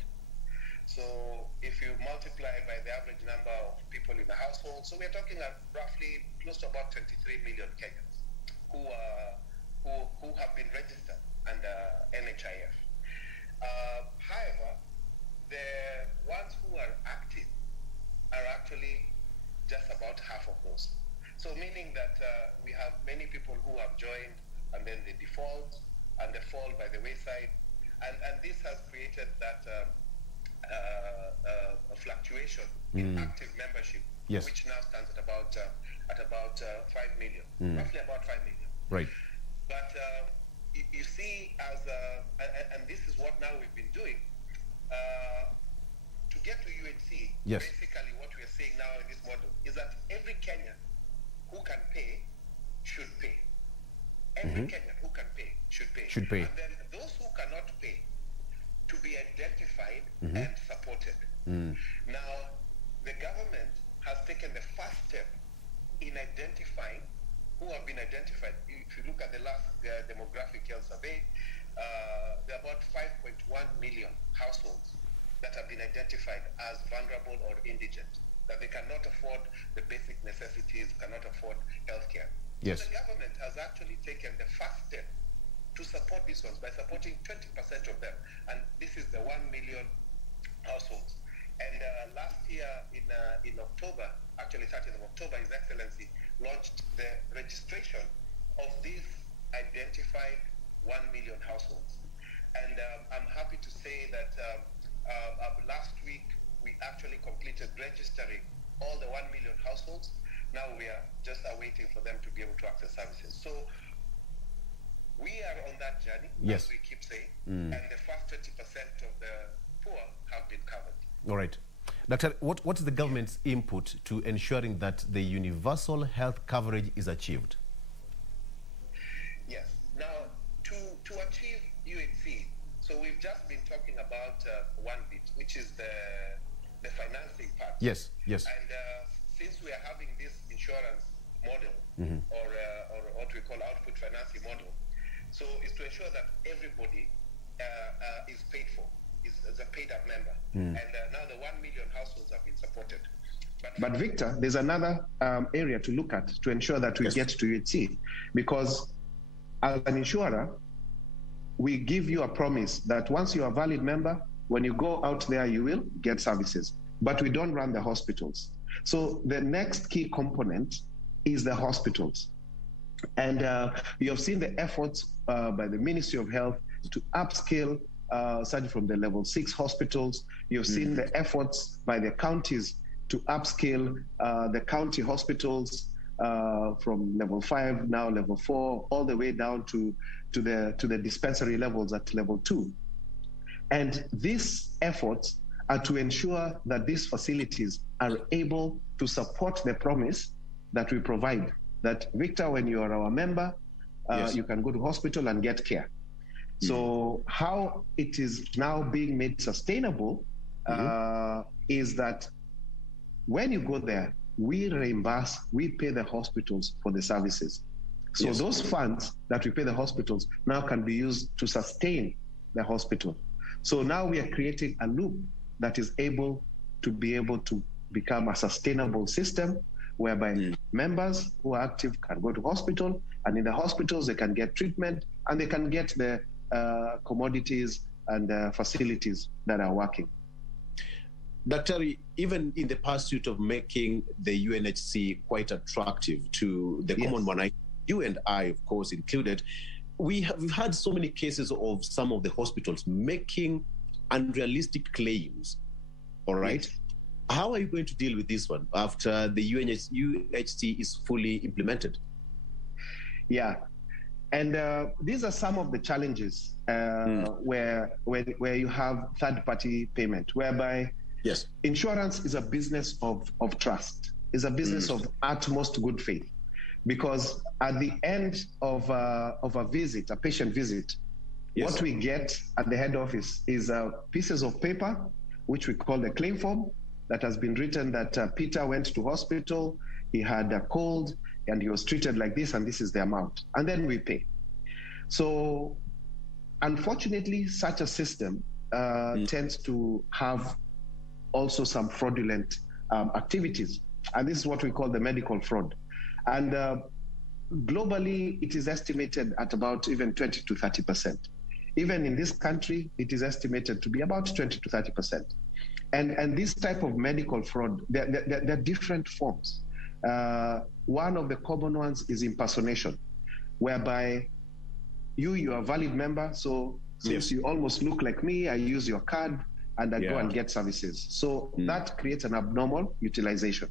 So if you multiply by the average number of people in the household, so we're talking at roughly close to about 23 million Kenyans who have been registered under NHIF. However, the ones who are active are actually just about half of those. So meaning that we have many people who have joined and then they default and they fall by the wayside. And this has created that a fluctuation in active membership, which now stands at about 5 million, roughly about 5 million. Right. But you see, and this is what now we've been doing, to get to UHC, basically what we are saying now in this model is that every Kenyan who can pay should pay. Every Kenyan who can pay should pay. And then those who cannot pay to be identified and supported. Now, the government has taken the first step in identifying who have been identified. If you look at the last demographic health survey, there are about 5.1 million households that have been identified as vulnerable or indigent, that they cannot afford the basic necessities, cannot afford healthcare. Yes. So the government has actually taken the first step to support these ones by supporting 20% of them. And this is the 1 million households. And last year in October, actually 30th of October, His Excellency launched the registration of these identified 1 million households. And I'm happy to say that last week, we actually completed registering all the 1 million households. Now we are just awaiting for them to be able to access services. So we are on that journey, as we keep saying, and the first 20% of the poor have been covered. All right. Doctor, what is the government's input to ensuring that the universal health coverage is achieved? Yes. Now, to achieve UHC, so we've just been talking about one bit, which is the financing part. Yes, yes. And since we are having this insurance model, or what we call output financing model, so it's to ensure that everybody is paid for, is a paid-up member. And now the 1 million households have been supported. But Victor, there's another area to look at to ensure that we get to UHC, because as an insurer, we give you a promise that once you're a valid member, when you go out there, you will get services. But we don't run the hospitals. So the next key component is the hospitals. And you have seen the efforts by the Ministry of Health to upscale, starting from the level 6 hospitals. You've seen the efforts by the counties to upscale the county hospitals from level 5, now level 4, all the way down to the dispensary levels at level 2. And these efforts are to ensure that these facilities are able to support the promise that we provide, that Victor, when you are our member, you can go to hospital and get care. So how it is now being made sustainable is that when you go there, we reimburse, we pay the hospitals for the services. So those funds that we pay the hospitals now can be used to sustain the hospital. So now we are creating a loop that is able to become a sustainable system whereby members who are active can go to hospital, and in the hospitals they can get treatment and they can get the commodities and facilities that are working. Dr. Even in the pursuit of making the UNHC quite attractive to the common one, you and I, of course, included, we've had so many cases of some of the hospitals making unrealistic claims, all right? How are you going to deal with this one after the UHC is fully implemented? Yeah, And these are some of the challenges where you have third-party payment, whereby insurance is a business of trust, is a business of utmost good faith, because at the end of a visit, a patient visit, what we get at the head office is pieces of paper, which we call the claim form, that has been written that Peter went to hospital, he had a cold, and he was treated like this, and this is the amount. And then we pay. So unfortunately, such a system tends to have also some fraudulent activities. And this is what we call the medical fraud. And globally, it is estimated at about even 20 to 30%. Even in this country, it is estimated to be about 20 to 30%. And this type of medical fraud, there are different forms. One of the common ones is impersonation, whereby you are a valid member, so since you almost look like me, I use your card and I go and get services. So that creates an abnormal utilization.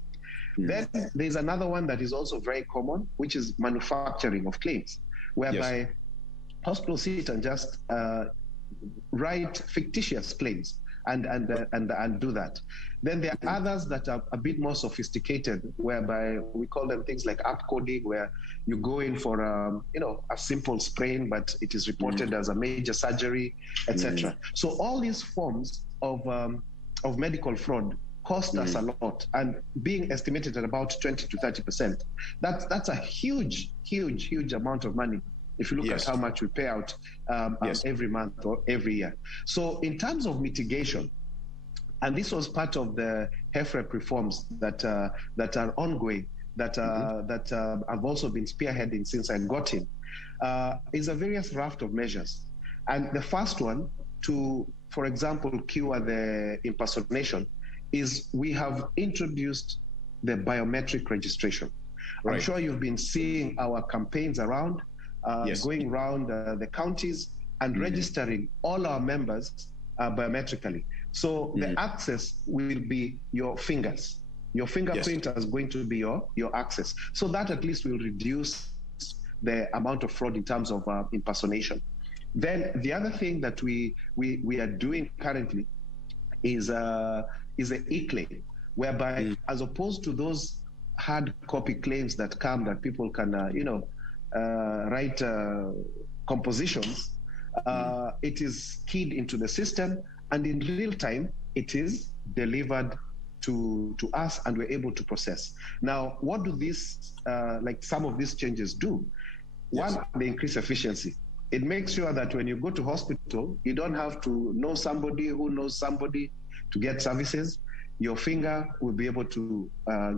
Then there's another one that is also very common, which is manufacturing of claims, whereby hospitals sit and just write fictitious claims and do that. Then there are others that are a bit more sophisticated, whereby we call them things like app coding, where you go in for a simple sprain, but it is reported as a major surgery, etc. So all these forms of medical fraud cost us a lot, and being estimated at about 20 to 30%. That's a huge amount of money if you look at how much we pay out every month or every year. So in terms of mitigation, and this was part of the HEFREP reforms that are ongoing, that I've also been spearheading since I got in, is a various raft of measures. And the first one to, for example, cure the impersonation is we have introduced the biometric registration. I'm sure you've been seeing our campaigns around, going around the counties and registering all our members biometrically. So the access will be your fingers. Your fingerprint is going to be your access. So that at least will reduce the amount of fraud in terms of impersonation. Then the other thing that we are doing currently is an e-claim, whereby as opposed to those hard copy claims that come that people can write compositions, it is keyed into the system, and in real time it is delivered to us, and we're able to process. Now, what do these some of these changes do? One, they increase efficiency. It makes sure that when you go to hospital, you don't have to know somebody who knows somebody to get services. Your finger will be able to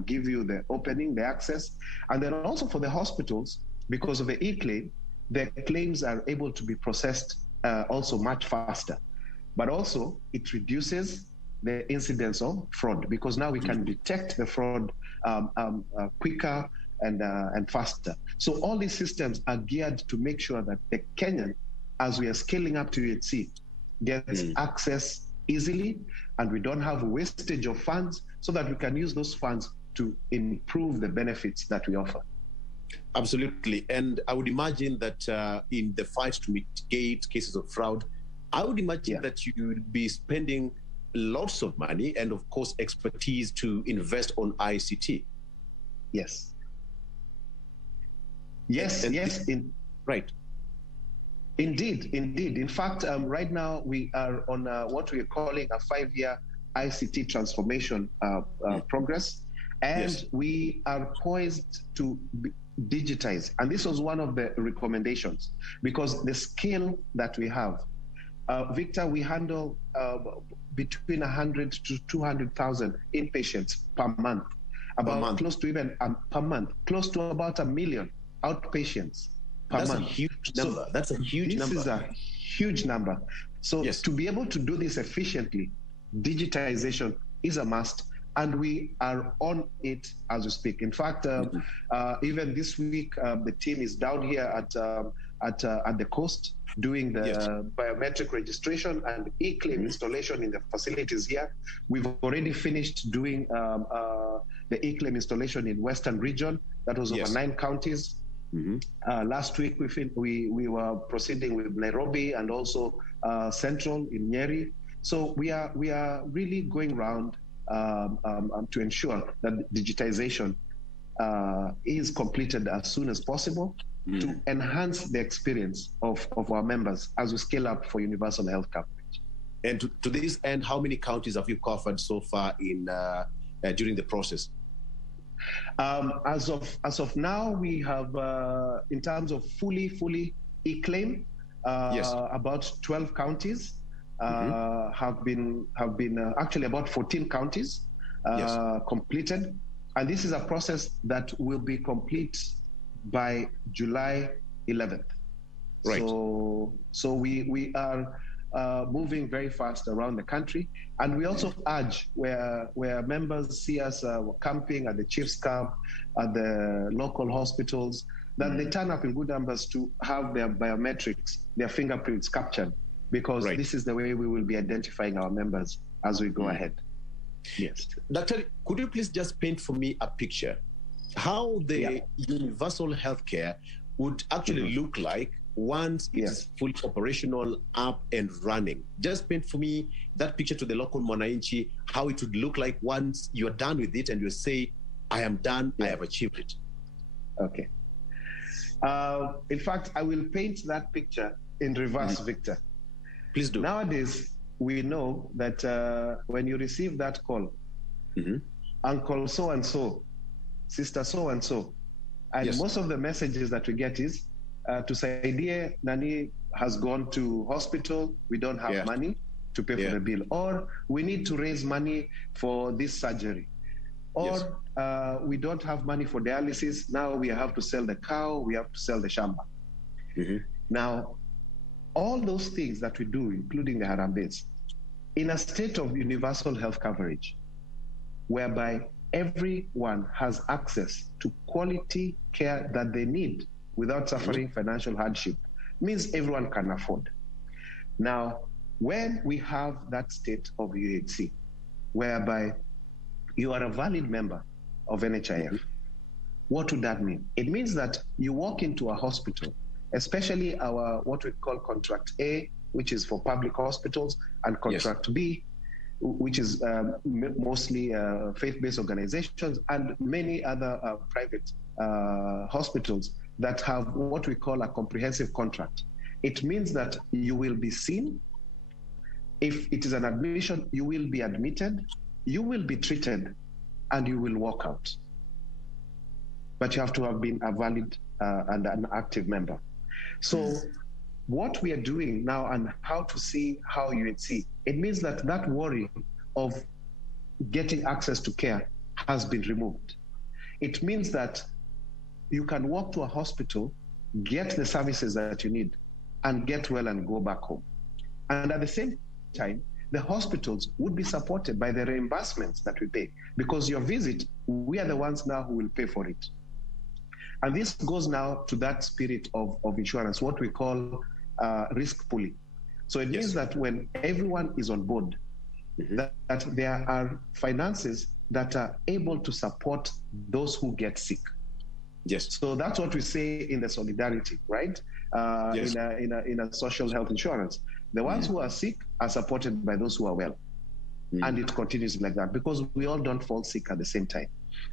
give you the opening, the access. And then also for the hospitals, because of the e-claim, the claims are able to be processed also much faster. But also it reduces the incidence of fraud, because now we can detect the fraud quicker and faster. So all these systems are geared to make sure that the Kenyan, as we are scaling up to UHC, gets access easily, and we don't have wastage of funds, so that we can use those funds to improve the benefits that we offer. Absolutely. And I would imagine that in the fight to mitigate cases of fraud, I would imagine that you would be spending lots of money and, of course, expertise to invest on ICT. Yes. Right. Indeed. In fact, right now we are on what we are calling a 5-year ICT transformation progress, and we are poised to digitize. And this was one of the recommendations, because the scale that we have, Victor, we handle between 100 to 200,000 inpatients per month, close to even per month, close to about 1 million outpatients per month. That's a huge number. That's a huge number. This is a huge number. So to be able to do this efficiently, digitization is a must, and we are on it as we speak. In fact, even this week, the team is down here at the coast doing the biometric registration and e-claim installation in the facilities here. We've already finished doing the e-claim installation in Western region. That was over 9 counties. Last week we were proceeding with Nairobi and also Central in Nyeri. So we are really going round to ensure that digitization is completed as soon as possible to enhance the experience of our members as we scale up for universal health coverage. And to this end, how many counties have you covered so far in during the process? As of now, we have, in terms of fully e-claim, about 12 counties have been actually about 14 counties completed, and this is a process that will be complete by July 11th. Right. So we are moving very fast around the country, and we also urge where members see us camping at the Chiefs Camp, at the local hospitals, that they turn up in good numbers to have their biometrics, their fingerprints captured, because this is the way we will be identifying our members as we go ahead. Yes. Doctor, could you please just paint for me a picture how the universal healthcare would actually look like once it's fully operational, up and running? Just paint for me that picture to the local mwananchi, how it would look like once you're done with it and you say, I am done, I have achieved it. Okay. In fact, I will paint that picture in reverse, Victor. Please do. Nowadays, we know that when you receive that call, Uncle so-and-so, Sister so-and-so, and most of the messages that we get is, to say, Nani has gone to hospital, we don't have money to pay for the bill, or we need to raise money for this surgery, or we don't have money for dialysis, now we have to sell the cow, we have to sell the shamba. Now, all those things that we do, including the harambes, in a state of universal health coverage, whereby everyone has access to quality care that they need without suffering financial hardship, means everyone can afford. Now, when we have that state of UHC, whereby you are a valid member of NHIF, what would that mean? It means that you walk into a hospital, especially our what we call Contract A, which is for public hospitals, and Contract B, which is mostly faith-based organizations and many other private hospitals that have what we call a comprehensive contract. It means that you will be seen. If it is an admission, you will be admitted, you will be treated, and you will walk out. But you have to have been a valid and an active member. So what we are doing now and how to see how you would see, it means that that worry of getting access to care has been removed. It means that you can walk to a hospital, get the services that you need, and get well and go back home. And at the same time, the hospitals would be supported by the reimbursements that we pay, because your visit, we are the ones now who will pay for it. And this goes now to that spirit of insurance, what we call risk pooling. So it means that when everyone is on board, that there are finances that are able to support those who get sick. Yes. So that's what we say in the solidarity, right? In a social health insurance. The ones who are sick are supported by those who are well. And it continues like that because we all don't fall sick at the same time.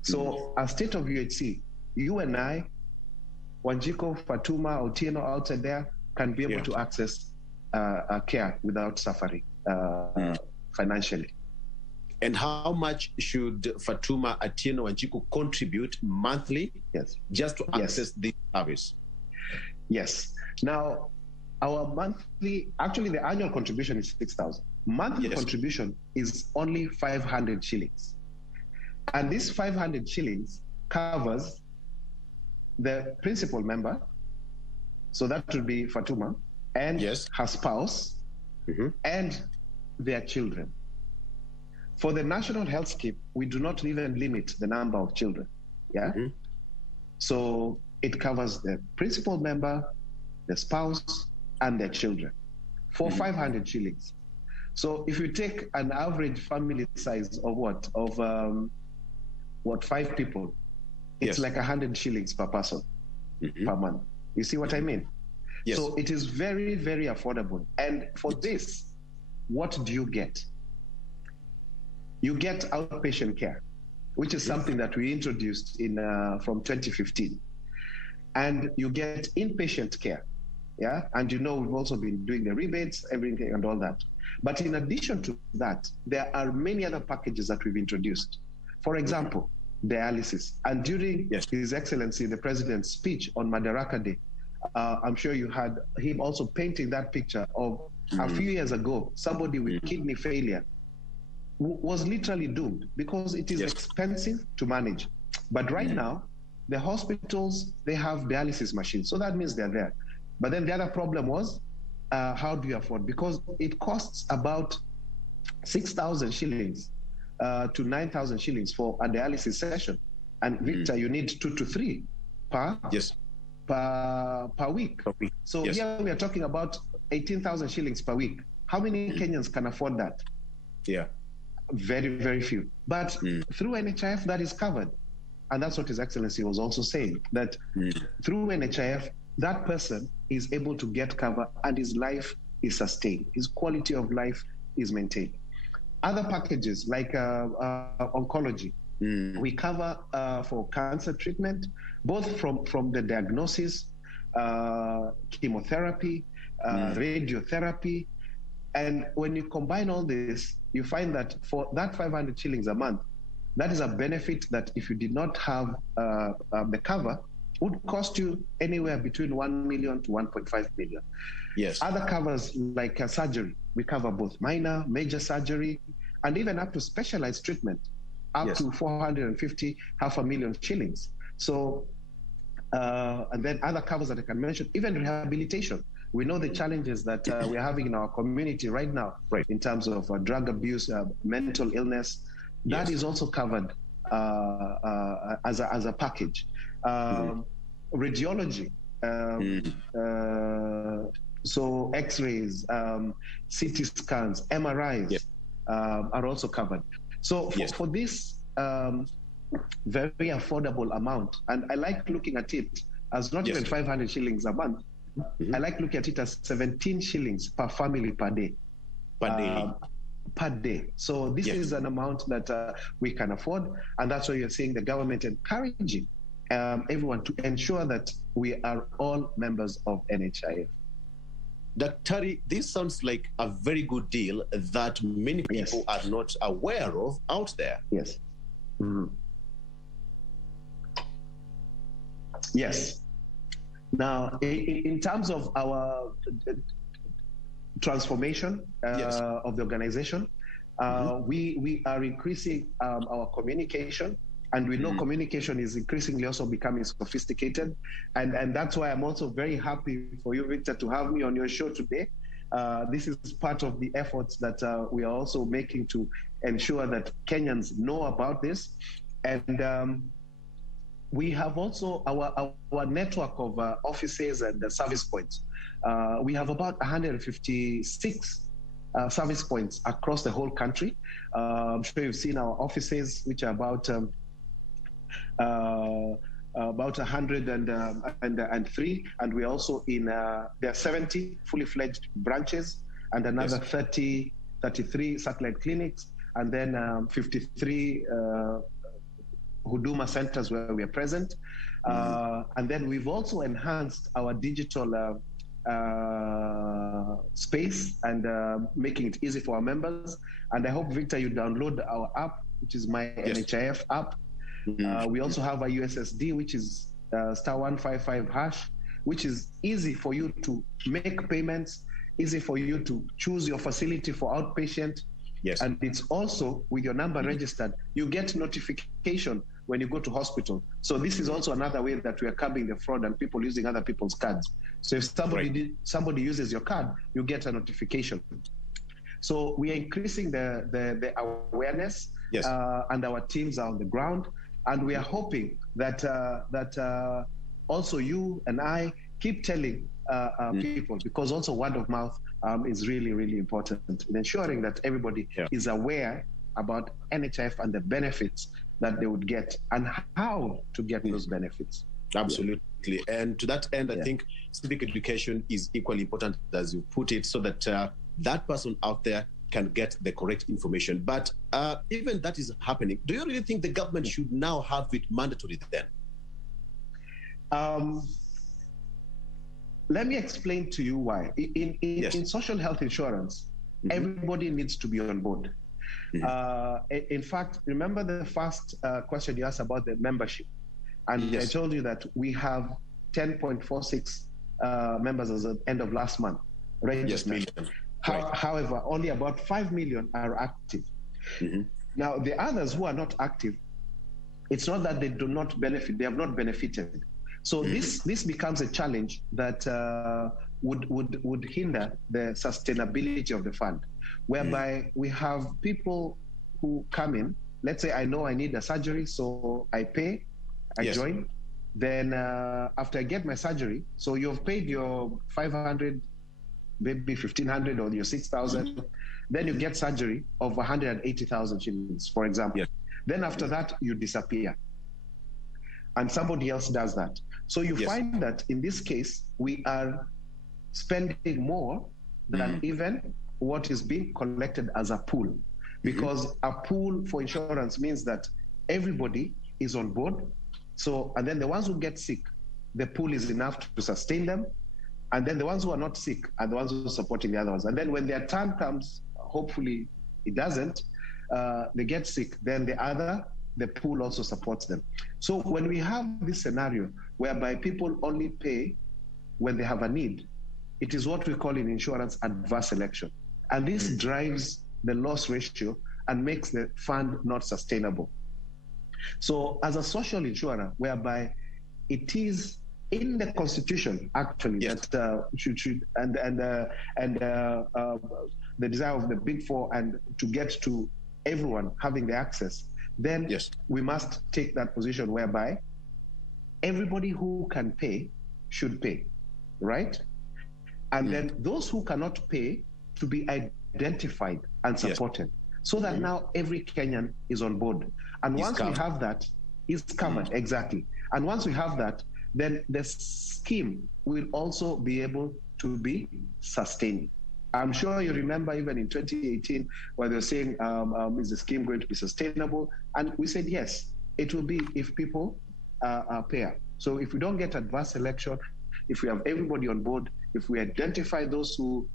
So a state of UHC, you and I, Wanjiko, Fatuma, Otieno outside there can be able to access care without suffering financially. And how much should Fatuma, Atieno, and Wanjiko contribute monthly just to access this service? Yes. Now, our monthly, actually the annual contribution is 6,000. Monthly contribution is only 500 shillings. And this 500 shillings covers the principal member, so that would be Fatuma, and her spouse, and their children. For the national health scheme, we do not even limit the number of children. So it covers the principal member, the spouse, and their children for 500 shillings. So if you take an average family size of 5 people, it's like 100 shillings per person. per month. You see what I mean? Yes. So it is very, very affordable. And for this, what do you get? You get outpatient care, which is something that we introduced in from 2015. And you get inpatient care, yeah? And you know, we've also been doing the rebates, everything and all that. But in addition to that, there are many other packages that we've introduced. For example, dialysis. And during His Excellency, the President's speech on Madaraka Day, I'm sure you had him also painting that picture of a few years ago, somebody with kidney failure was literally doomed because it is expensive to manage. But right now, the hospitals, they have dialysis machines. So that means they're there. But then the other problem was, how do you afford? Because it costs about 6,000 shillings to 9,000 shillings for a dialysis session. And Victor, you need 2 to 3 per week. So here we are talking about 18,000 shillings per week. How many Kenyans can afford that? Yeah. Very, very few. But through NHIF, that is covered. And that's what His Excellency was also saying, that through NHIF, that person is able to get cover and his life is sustained. His quality of life is maintained. Other packages like oncology, we cover for cancer treatment, both from the diagnosis, chemotherapy, radiotherapy. And when you combine all this, you find that for that 500 shillings a month, that is a benefit that if you did not have the cover, would cost you anywhere between 1 million to 1.5 million. Yes. Other covers like surgery, we cover both minor, major surgery, and even up to specialized treatment, up to 450, 500,000 shillings. So, and then other covers that I can mention, even rehabilitation. We know the challenges that we're having in our community right now, in terms of drug abuse, mental illness. That is also covered as a package. Radiology, so X-rays, CT scans, MRIs are also covered. So for this very affordable amount, and I like looking at it as not even 500 shillings a month, I like looking at it as 17 shillings per family per day. Per day. So this is an amount that we can afford, and that's why you're seeing the government encouraging everyone to ensure that we are all members of NHIF. Daktari, this sounds like a very good deal that many people are not aware of out there. Yes. Yes. Now, in terms of our transformation of the organization, we are increasing our communication, and we know communication is increasingly also becoming sophisticated, and that's why I'm also very happy for you, Victor, to have me on your show today. This is part of the efforts that we are also making to ensure that Kenyans know about this, and we have also our network of offices and service points. We have about 156 service points across the whole country. I'm sure you've seen our offices, which are about 103, and we're also in there are 70 fully fledged branches and another 33 satellite clinics, and then 53 Huduma centers where we are present. And then we've also enhanced our digital space and making it easy for our members. And I hope, Victor, you download our app, which is my NHIF app. We also have a USSD, which is *155#, which is easy for you to make payments, easy for you to choose your facility for outpatient. And it's also with your number registered, you get notification when you go to hospital. So this is also another way that we are curbing the fraud and people using other people's cards. So if somebody uses your card, you get a notification. So we are increasing the awareness, and our teams are on the ground, and we are hoping that also you and I keep telling people, because also word of mouth is really, really important in ensuring that everybody is aware about NHIF and the benefits that they would get and how to get those benefits. Absolutely. Absolutely. And to that end, I think civic education is equally important, as you put it, so that that person out there can get the correct information. But even that is happening. Do you really think the government should now have it mandatory then? Let me explain to you why. In social health insurance, everybody needs to be on board. In fact, remember the first question you asked about the membership. And I told you that we have 10.46 members as of the end of last month registered. However, only about 5 million are active. Now, the others who are not active, it's not that they do not benefit, they have not benefited. So this becomes a challenge that would hinder the sustainability of the fund, whereby we have people who come in, let's say I know I need a surgery, so I pay, I join. Then after I get my surgery, so you've paid your 500, maybe 1,500 or your 6,000, then you get surgery of 180,000 shillings, for example. Then after that, you disappear. And somebody else does that. So you find that in this case, we are spending more than even what is being collected as a pool. Because a pool for insurance means that everybody is on board. So, and then the ones who get sick, the pool is enough to sustain them. And then the ones who are not sick are the ones who are supporting the other ones. And then when their turn comes, hopefully it doesn't, they get sick, then the pool also supports them. So when we have this scenario whereby people only pay when they have a need, it is what we call in insurance adverse selection. And this drives the loss ratio and makes the fund not sustainable. So as a social insurer, whereby it is in the constitution actually that the desire of the big four and to get to everyone having the access, then we must take that position whereby everybody who can pay should pay, right? And then those who cannot pay to be identified and supported, so that now every Kenyan is on board. And once we have that, is covered, exactly. And once we have that, then the scheme will also be able to be sustained. I'm sure you remember even in 2018, where they were saying, is the scheme going to be sustainable? And we said, yes, it will be if people pay. So if we don't get adverse selection, if we have everybody on board, if we identify those who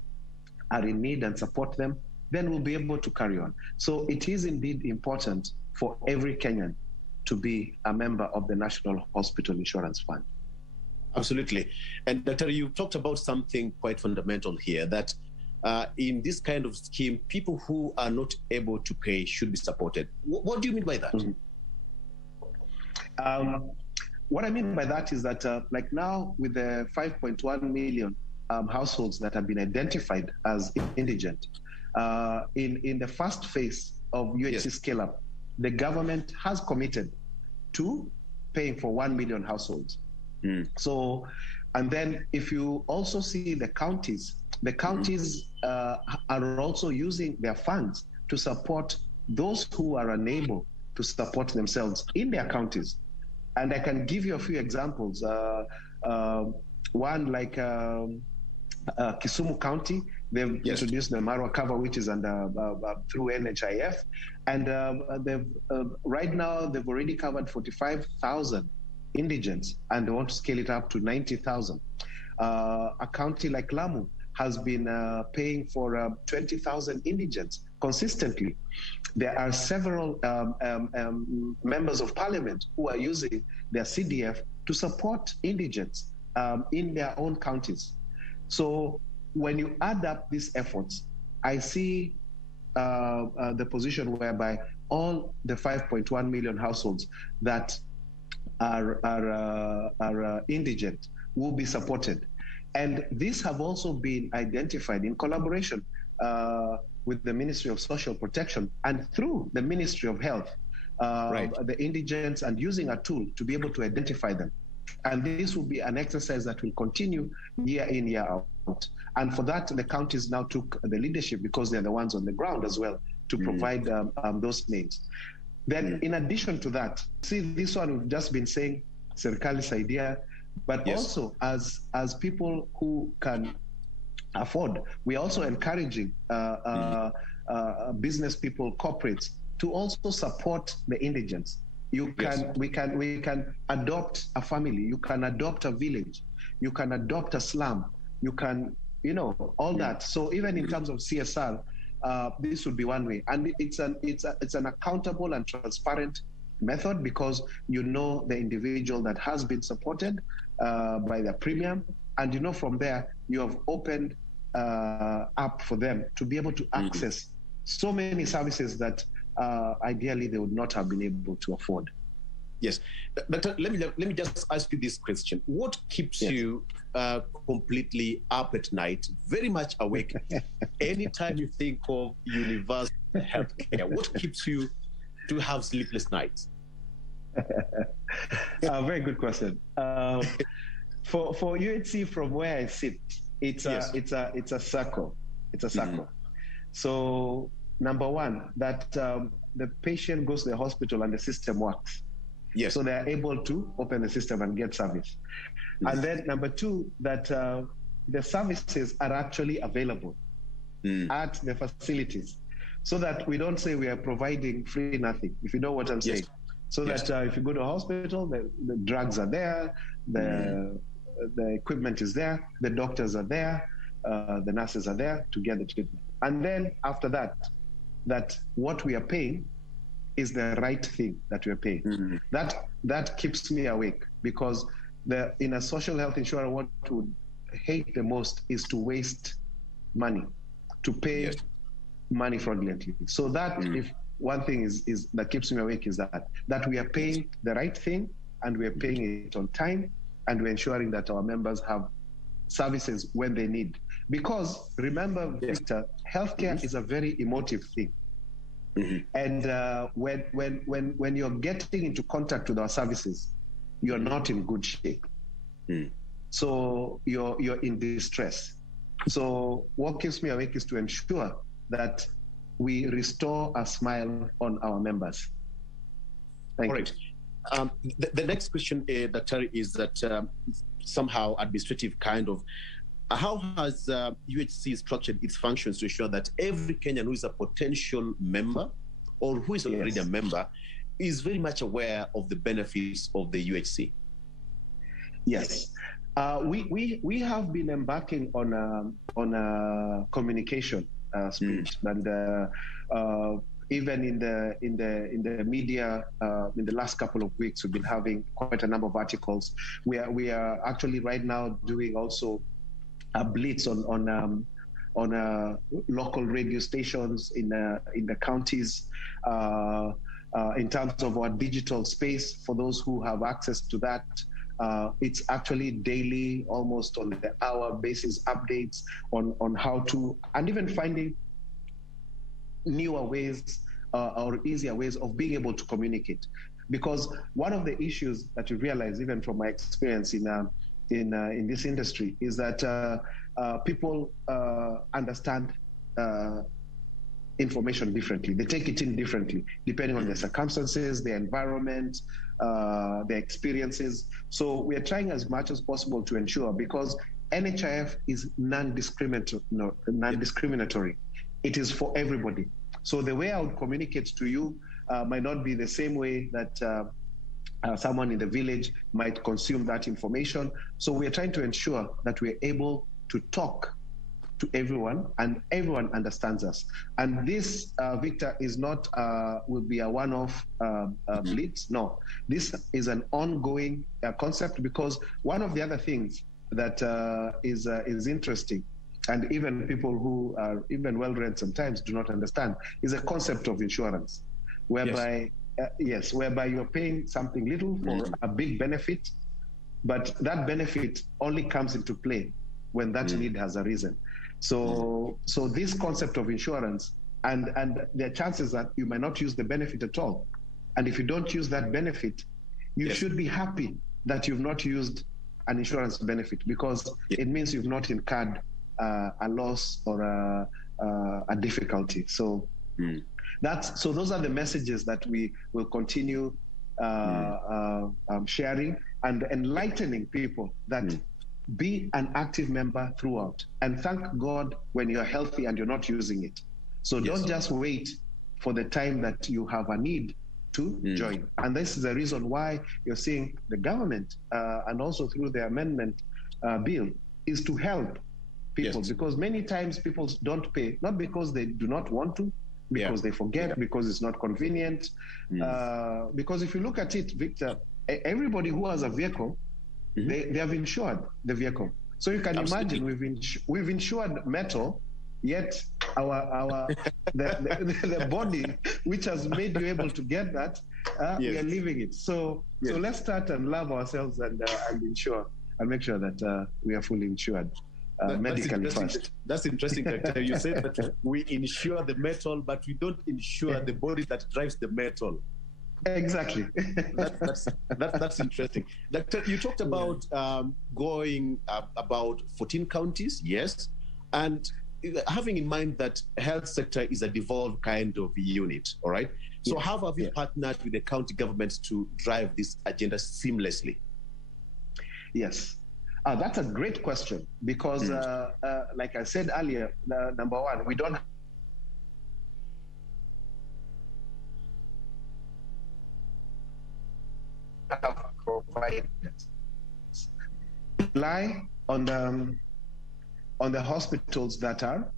are in need and support them, then we'll be able to carry on. So it is indeed important for every Kenyan to be a member of the National Hospital Insurance Fund. Absolutely. And Dr. you talked about something quite fundamental here, that in this kind of scheme, people who are not able to pay should be supported. What do you mean by that? What I mean by that is that like now with the 5.1 million households that have been identified as indigent, in the first phase of UHC scale-up, the government has committed to paying for 1 million households. So, and then if you also see the counties are also using their funds to support those who are unable to support themselves in their counties. And I can give you a few examples. One like Kisumu County, they've introduced the Marwa cover, which is under through NHIF, and they've right now they've already covered 45,000 indigents, and they want to scale it up to 90,000. A county like Lamu has been paying for 20,000 indigents consistently. There are several members of parliament who are using their CDF to support indigents in their own counties. So when you add up these efforts, I see the position whereby all the 5.1 million households that are indigent will be supported. And these have also been identified in collaboration with the Ministry of Social Protection and through the Ministry of Health, the indigents, and using a tool to be able to identify them. And this will be an exercise that will continue year in, year out. And for that, the counties now took the leadership because they're the ones on the ground as well to provide those names. Then in addition to that, see this one we've just been saying, Serikali Saidia, but also as people who can afford, we're also encouraging business people, corporates, to also support the indigents. We can adopt a family, you can adopt a village, you can adopt a slum, you can, all that. So even in terms of CSR, this would be one way, and it's an accountable and transparent method, because the individual that has been supported by the premium, and from there you have opened up for them to be able to access so many services that ideally they would not have been able to afford. Yes, but let me just ask you this question: what keeps you completely up at night, very much awake, anytime you think of universal healthcare? What keeps you to have sleepless nights? Very good question. For UHC, from where I sit, it's a circle. It's a circle. So number one, that the patient goes to the hospital and the system works. Yes. So they are able to open the system and get service. And then number two, that the services are actually available at the facilities, so that we don't say we are providing free nothing, if you know what I'm saying. So that if you go to a hospital, the drugs are there, the equipment is there, the doctors are there, the nurses are there to get the treatment. And then after that what we are paying is the right thing that we are paying. That keeps me awake, because in a social health insurer, what we would hate the most is to waste money, to pay money fraudulently. So that if one thing is that keeps me awake is that we are paying the right thing, and we are paying it on time, and we're ensuring that our members have services when they need. Because remember, Victor, healthcare is a very emotive thing. And when you're getting into contact with our services, you're not in good shape. So you're in distress. So what keeps me awake is to ensure that we restore a smile on our members. Thank you. The next question, Dr. is that somehow administrative kind of, how has UHC structured its functions to ensure that every Kenyan who is a potential member or who is already a member is very much aware of the benefits of the UHC? Yes. We have been embarking on a communication sprint, and even in the media in the last couple of weeks, we've been having quite a number of articles. We are actually right now doing also a blitz on local radio stations in the counties in terms of our digital space. For those who have access to that, it's actually daily, almost on the hour basis, updates on how to, and even finding newer ways or easier ways of being able to communicate. Because one of the issues that you realize, even from my experience in this industry, is that people understand information differently. They take it in differently, depending on their circumstances, their environment, their experiences. So we are trying as much as possible to ensure, because NHIF is non-discriminatory. It is for everybody. So the way I would communicate to you might not be the same way that someone in the village might consume that information. So we are trying to ensure that we're able to talk to everyone, and everyone understands us. And this, Victor, is not will be a one-off blitz. No, this is an ongoing concept, because one of the other things that is interesting, and even people who are even well-read sometimes do not understand, is a concept of insurance, whereby whereby you're paying something little for a big benefit, but that benefit only comes into play when that need has arisen. So this concept of insurance, and there are chances that you might not use the benefit at all. And if you don't use that benefit, you should be happy that you've not used an insurance benefit, because it means you've not incurred a loss or a difficulty. So those are the messages that we will continue sharing, and enlightening people that be an active member throughout. And thank God when you're healthy and you're not using it. So don't just wait for the time that you have a need to join. And this is the reason why you're seeing the government, and also through the amendment bill, is to help people, because many times people don't pay, not because they do not want to, because they forget, because it's not convenient. Because if you look at it, Victor, everybody who has a vehicle, they have insured the vehicle. So you can imagine we've insured metal, yet the body which has made you able to get that, we are leaving it. So let's start and love ourselves and insure and make sure that we are fully insured. Medically first. That's interesting, Doctor. You said that we insure the metal, but we don't insure the body that drives the metal. Exactly. That's interesting. Doctor, you talked about going about 14 counties, yes, and having in mind that health sector is a devolved kind of unit, all right? So how have you partnered with the county governments to drive this agenda seamlessly? Yes. That's a great question, because like I said earlier, number one, we don't have provided rely on the hospitals that are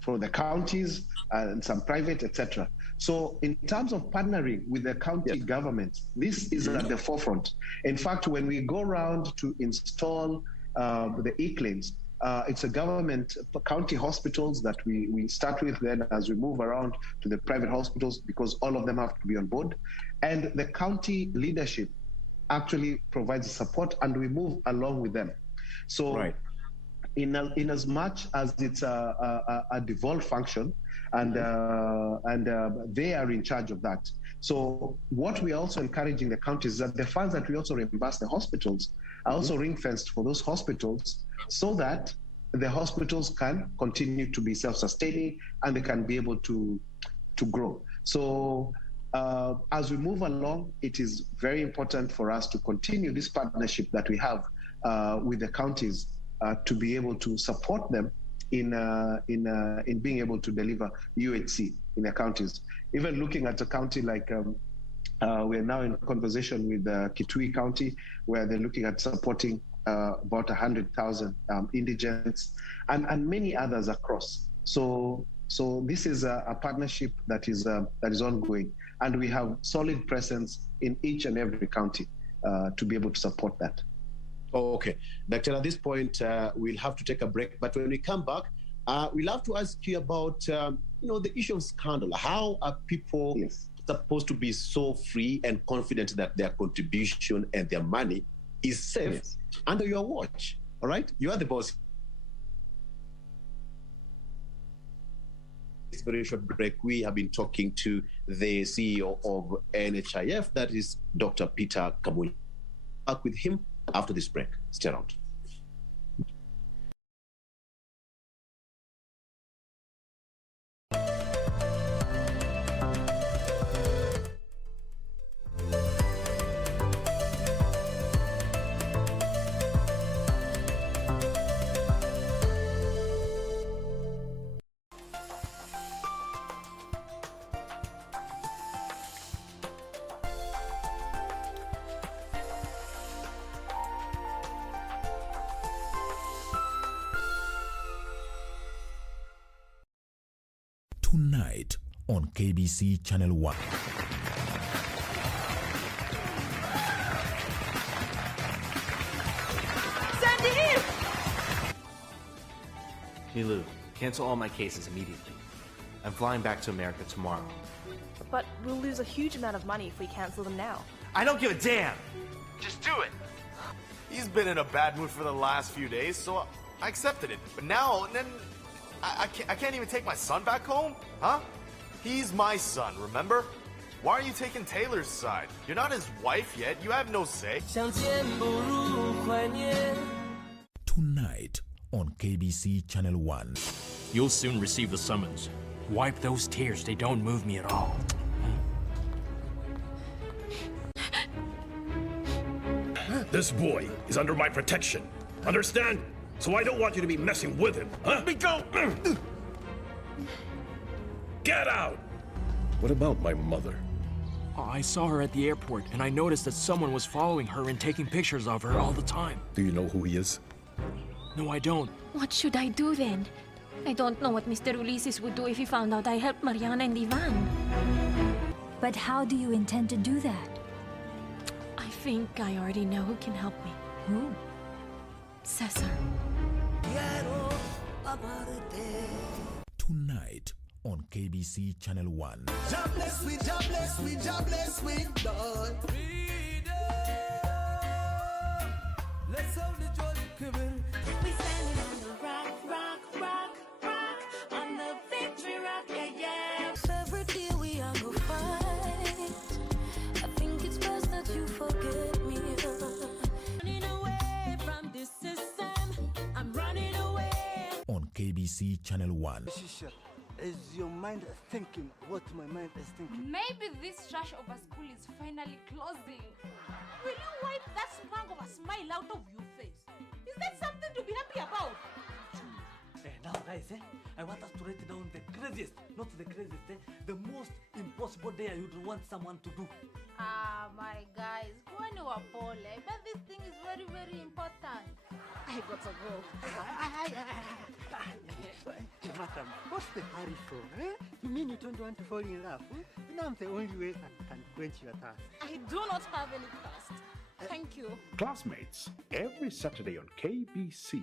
for the counties and some private, etc. So in terms of partnering with the county government, this is at the forefront. In fact, when we go around to install the e-claims, it's a government county hospitals that we start with, then as we move around to the private hospitals, because all of them have to be on board. And the county leadership actually provides support, and we move along with them. So in as much as it's a devolved function, and they are in charge of that. So what we are also encouraging the counties is that the funds that we also reimburse the hospitals are also ring-fenced for those hospitals, so that the hospitals can continue to be self-sustaining and they can be able to grow. So as we move along, it is very important for us to continue this partnership that we have with the counties, to be able to support them in being able to deliver UHC in the counties. Even looking at a county like we're now in conversation with Kitui County, where they're looking at supporting about 100,000 indigents and many others across. So this is a partnership that is ongoing, and we have solid presence in each and every county to be able to support that. Oh, okay. Doctor, at this point, we'll have to take a break. But when we come back, we'll have to ask you about, the issue of scandal. How are people supposed to be so free and confident that their contribution and their money is safe under your watch? All right? You are the boss. This very short break, we have been talking to the CEO of NHIF, that is Dr. Peter Kamuli. Back with him after this break. Stay around. Tonight on KBC Channel 1. Nilu, cancel all my cases immediately. I'm flying back to America tomorrow. But we'll lose a huge amount of money if we cancel them now. I don't give a damn! Just do it! He's been in a bad mood for the last few days, so I accepted it. But now, then, I can't even take my son back home? Huh? He's my son, remember? Why are you taking Taylor's side? You're not his wife yet. You have no say. Tonight on KBC Channel 1. You'll soon receive the summons. Wipe those tears. They don't move me at all. This boy is under my protection. Understand? So I don't want you to be messing with him, huh? Let me go! Get out! What about my mother? I saw her at the airport, and I noticed that someone was following her and taking pictures of her all the time. Do you know who he is? No, I don't. What should I do then? I don't know what Mr. Ulysses would do if he found out I helped Mariana and Ivan. But how do you intend to do that? I think I already know who can help me. Who? Cesar. Tonight on KBC Channel 1. Jobless we, Lord. Let's hold the joy coming. We standing on the rock, on the victory rock, yeah. Every day we are go fight. I think it's best that you forget me. Running away from this system. I'm running away. On KBC Channel 1. Is your mind thinking what my mind is thinking? Maybe this trash of a school is finally closing. Will you wipe that spark of a smile out of your face? Is that something to be happy about? Now guys, I want us to write down the craziest, not the craziest, the most impossible day I would want someone to do. My guys, when you are poor, but this thing is very, very important. I got to go. Madam, what's the hurry for? You mean you don't want to fall in love? Now I'm the only way I can quench your thirst. I do not have any thirst. Thank you. Classmates, every Saturday on KBC.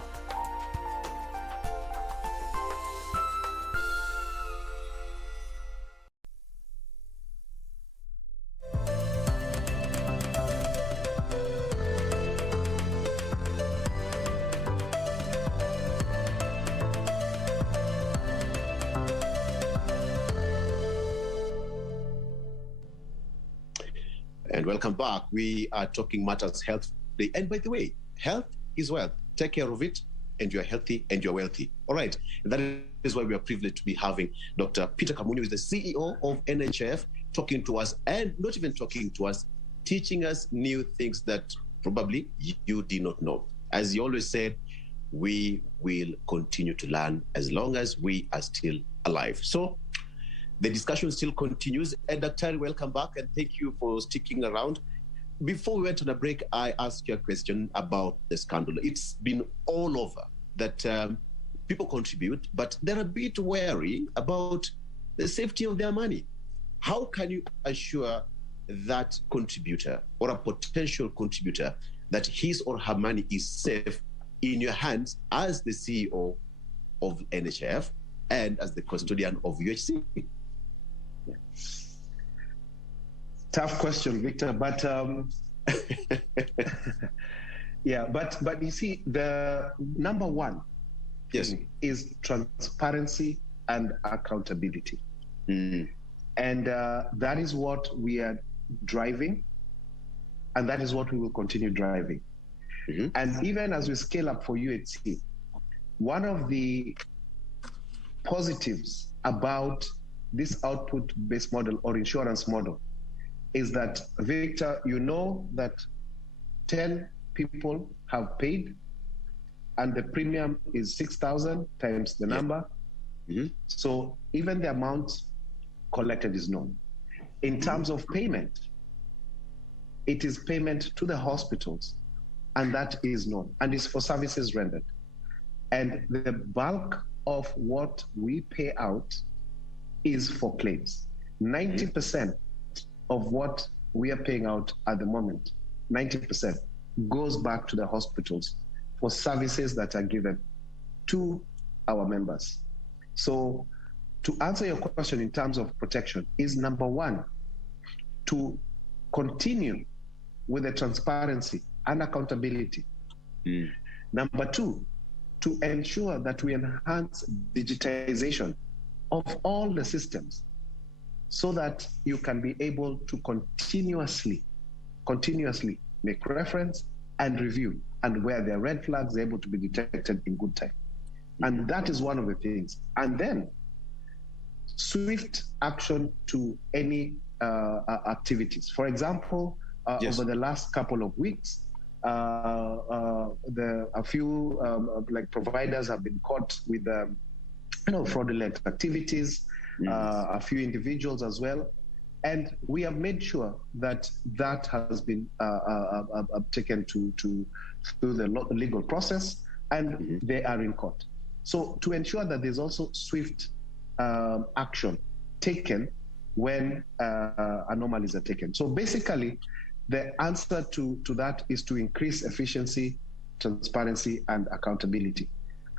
And welcome back. We are talking matters health today. And by the way, health is wealth. Take care of it, and you're healthy and you're wealthy. All right. And that is why we are privileged to be having Dr. Peter Kamunyi, who is the CEO of NHF, talking to us, and not even talking to us, teaching us new things that probably you did not know. As he always said, we will continue to learn as long as we are still alive. So the discussion still continues. And Dr. welcome back, and thank you for sticking around. Before we went on a break, I asked you a question about the scandal. It's been all over that people contribute, but they're a bit wary about the safety of their money. How can you assure that contributor or a potential contributor that his or her money is safe in your hands as the CEO of NHF and as the custodian of UHC? Tough question, Victor, but yeah, but you see, the number one is transparency and accountability. And that is what we are driving, and that is what we will continue driving. And even as we scale up for UHC, one of the positives about this output-based model or insurance model is that, Victor, you know that 10 people have paid and the premium is 6,000 times the number. So even the amount collected is known. In terms of payment, it is payment to the hospitals, and that is known, and it's for services rendered. And the bulk of what we pay out is for claims. 90% of what we are paying out at the moment, 90% goes back to the hospitals for services that are given to our members. So to answer your question in terms of protection is, number one, to continue with the transparency and accountability. Number two, to ensure that we enhance digitization of all the systems so that you can be able to continuously make reference and review, and where there are red flags, they're able to be detected in good time. And that is one of the things. And then swift action to any activities. For example, over the last couple of weeks, a few like providers have been caught with fraudulent activities, a few individuals as well. And we have made sure that that has been taken through the legal process, and they are in court. So to ensure that there's also swift action taken when anomalies are taken. So basically, the answer to that is to increase efficiency, transparency, and accountability.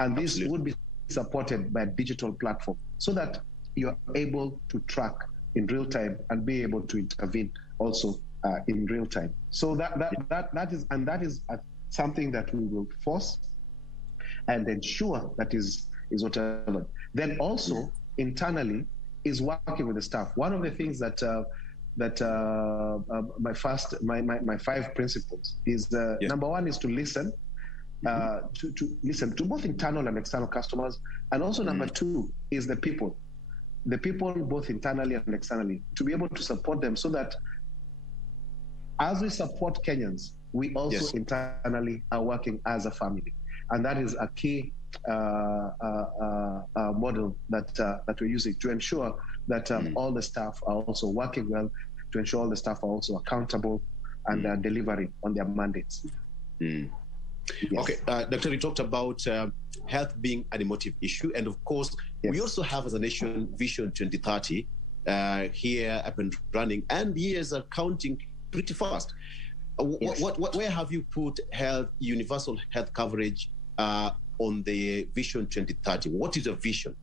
And this would be supported by a digital platform so that you're able to track in real time and be able to intervene also in real time. So that is something that we will force and ensure that is whatever. Then also internally is working with the staff. One of the things that my 5 principles is number one is to listen, to listen to both internal and external customers, and also number 2 is the people both internally and externally, to be able to support them so that as we support Kenyans, we also internally are working as a family. And that is a key model that we're using to ensure that all the staff are also working well, to ensure all the staff are also accountable and delivering on their mandates. Yes. Okay, Dr. you talked about health being an emotive issue, and of course, we also have as a nation Vision 2030 here up and running, and years are counting pretty fast. Where have you put universal health coverage on the Vision 2030? What is a vision?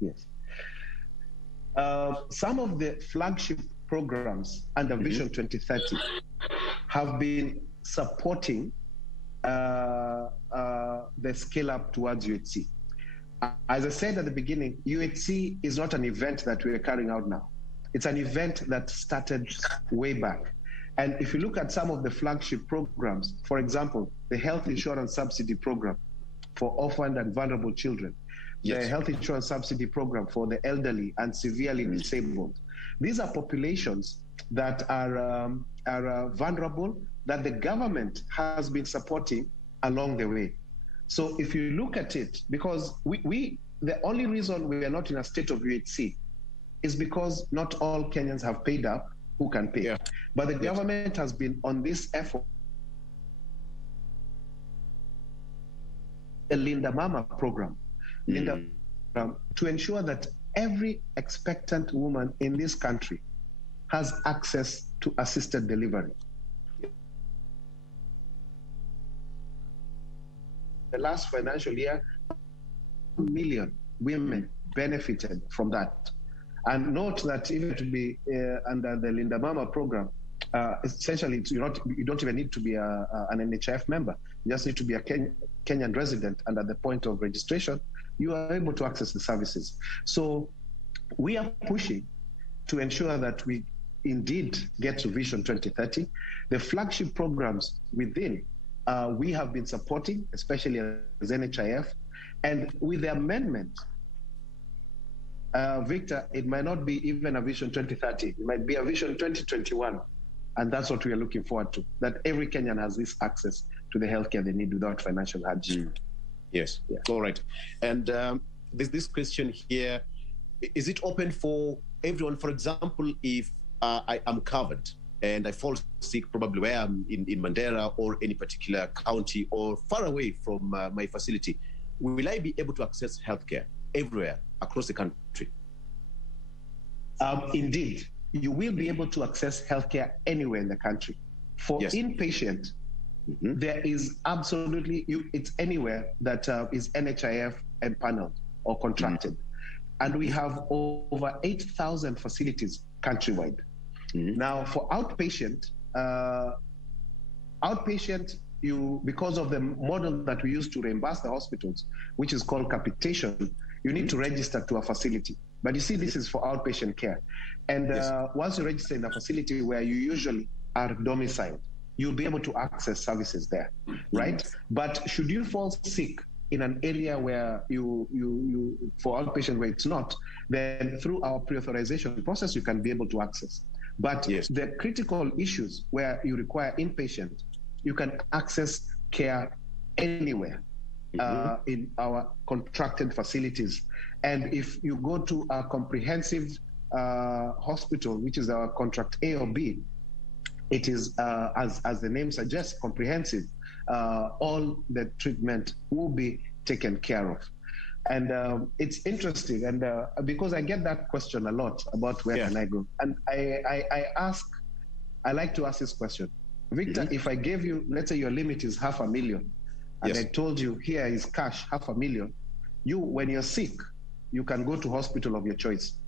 Yes. Some of the flagship programs under Vision 2030 have been supporting the scale up towards UHC. As I said at the beginning, UHC is not an event that we are carrying out now. It's an event that started way back. And if you look at some of the flagship programs, for example, the health insurance subsidy program for orphaned and vulnerable children, the health insurance subsidy program for the elderly and severely disabled. These are populations that are vulnerable, that the government has been supporting along the way. So if you look at it, because the only reason we are not in a state of UHC is because not all Kenyans have paid up who can pay. But the government has been on this effort. The Linda Mama program, to ensure that every expectant woman in this country has access to assisted delivery. The last financial year, 1 million women benefited from that. And note that even to be under the Linda Mama program, essentially you don't even need to be an NHIF member. You just need to be a Kenyan resident, and at the point of registration, you are able to access the services. So we are pushing to ensure that we indeed get to Vision 2030. The flagship programs within we have been supporting, especially as NHIF, and with the amendment, Victor, it might not be even a Vision 2030, it might be a Vision 2021. And that's what we are looking forward to, that every Kenyan has this access to the healthcare they need without financial hardship. Yes, all right. And there's this question here, is it open for everyone? For example, if I am covered and I fall sick, probably where I'm in Mandera or any particular county or far away from my facility, will I be able to access healthcare everywhere across the country? Indeed, you will be able to access healthcare anywhere in the country. For inpatient, there is absolutely, it's anywhere that is NHIF empaneled or contracted. And we have over 8,000 facilities countrywide. Now, for outpatient, because of the model that we use to reimburse the hospitals, which is called capitation, you need to register to a facility. But you see, this is for outpatient care. And once you register in a facility where you usually are domiciled, you'll be able to access services there, right? But should you fall sick in an area where you for outpatient where it's not, then through our pre-authorization process, you can be able to access. But the critical issues where you require inpatient, you can access care anywhere in our contracted facilities. And if you go to a comprehensive hospital, which is our contract A or B, it is, as the name suggests, comprehensive. All the treatment will be taken care of. And it's interesting, and because I get that question a lot about where can I go, and I like to ask this question, Victor. If I gave you, let's say your limit is $500,000, and I told you here is cash $500,000, you, when you're sick, you can go to hospital of your choice.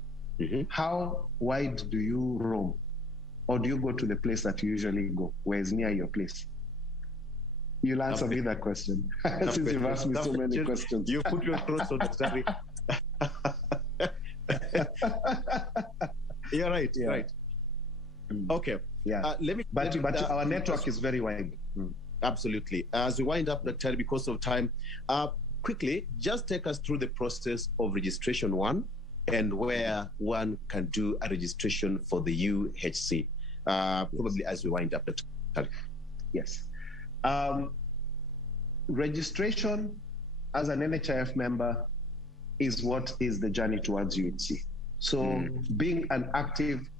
How wide do you roam, or do you go to the place that you usually go, where is near your place? You'll answer me that question. Since you've asked me so many questions. You put your throats on the story. You're right. You're right. Okay. Yeah. But our network is very wide. Absolutely. As we wind up, Dr. because of time, quickly, just take us through the process of registration one and where one can do a registration for the UHC. Probably as we wind up, Dr. Yes. Registration as an NHIF member is what is the journey towards UHC. So being an active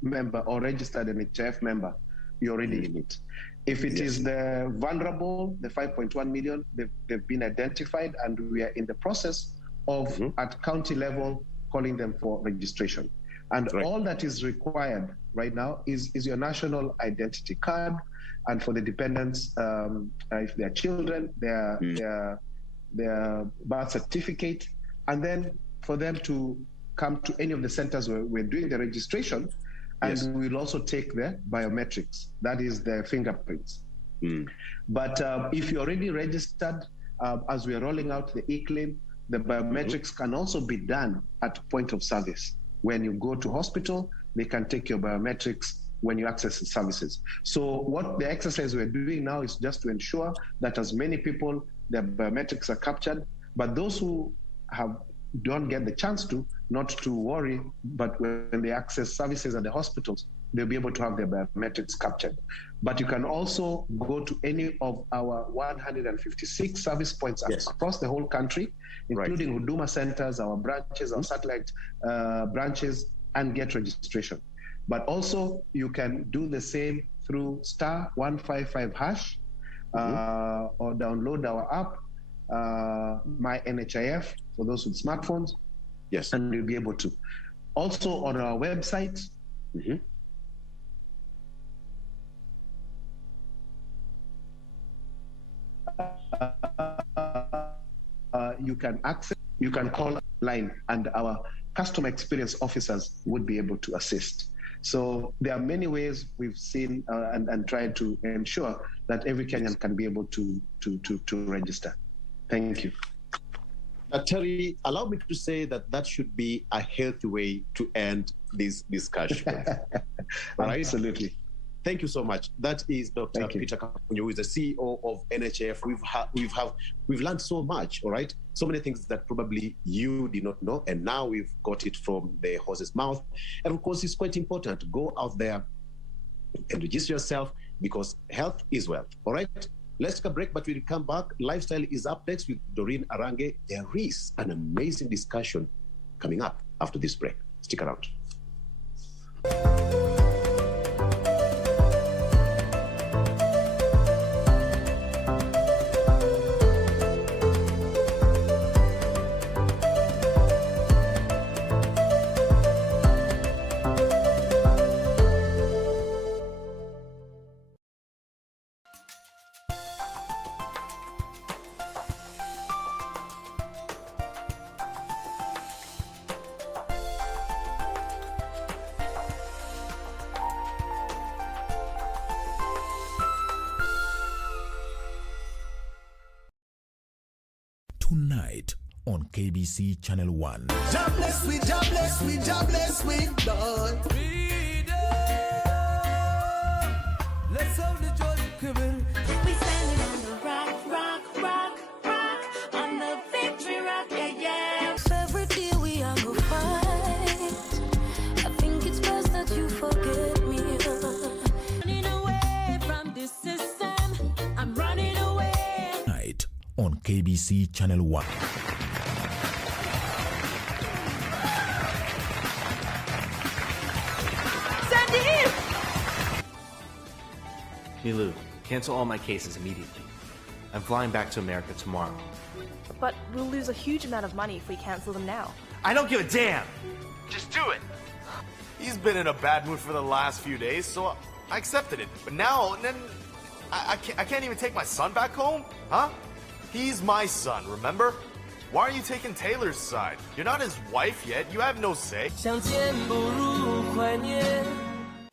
member or registered NHIF member, you're already in it. If it is the vulnerable, the 5.1 million, they've been identified, and we are in the process of, at county level, calling them for registration. And all that is required right now is your national identity card, and for the dependents, if they're children, their birth certificate, and then for them to come to any of the centers where we're doing the registration, and we'll also take the biometrics, that is the fingerprints. But if you're already registered, as we are rolling out the e-claim, the biometrics can also be done at point of service. When you go to hospital, they can take your biometrics when you access the services. So what the exercise we're doing now is just to ensure that as many people, their biometrics are captured, but those who don't get the chance to, not to worry, but when they access services at the hospitals, they'll be able to have their biometrics captured. But you can also go to any of our 156 service points across the whole country, including Huduma centers, our branches, our satellite branches, and get registration. But also you can do the same through *155# or download our app, My NHIF, for those with smartphones. Yes. And you'll be able to. Also on our website, you can access, you can call line, and our customer experience officers would be able to assist. So there are many ways we've seen and tried to ensure that every Kenyan can be able to register. Thank you. Terry, allow me to say that should be a healthy way to end this discussion. Right? Absolutely. Thank you so much. That is Dr. Peter Kapunyo, who is the CEO of NHIF. We've learned so much, all right? So many things that probably you did not know, and now we've got it from the horse's mouth. And of course, it's quite important to go out there and register yourself, because health is wealth, all right? Let's take a break, but when we come back, Lifestyle is up next with Doreen Arange. There is an amazing discussion coming up after this break. Stick around. Tonight on KBC Channel 1. Jobless with Lord. Let's have the joy, Kevin. We standing on the rock, on the victory rock, yeah. Every day we are go fight. I think it's best that you forget me. Running away from this system, KBC Channel 1. Sandy! Milu, cancel all my cases immediately. I'm flying back to America tomorrow. But we'll lose a huge amount of money if we cancel them now. I don't give a damn. Just do it. He's been in a bad mood for the last few days, so I accepted it. But now, then, I can't even take my son back home? Huh? He's my son, remember? Why are you taking Taylor's side? You're not his wife yet. You have no say.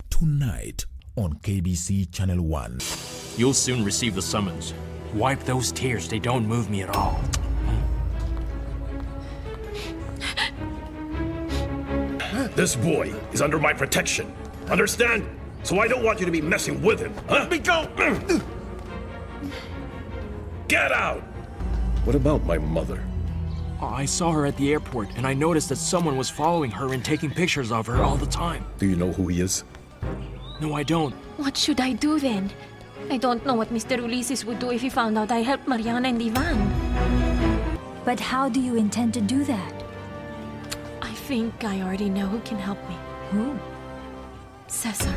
Tonight on KBC Channel 1. You'll soon receive the summons. Wipe those tears. They don't move me at all. This boy is under my protection. Understand? So I don't want you to be messing with him. Huh? Let me go! Get out! What about my mother? I saw her at the airport, and I noticed that someone was following her and taking pictures of her all the time. Do you know who he is? No, I don't. What should I do then? I don't know what Mr. Ulysses would do if he found out I helped Mariana and Ivan. But how do you intend to do that? I think I already know who can help me. Who? Cesar.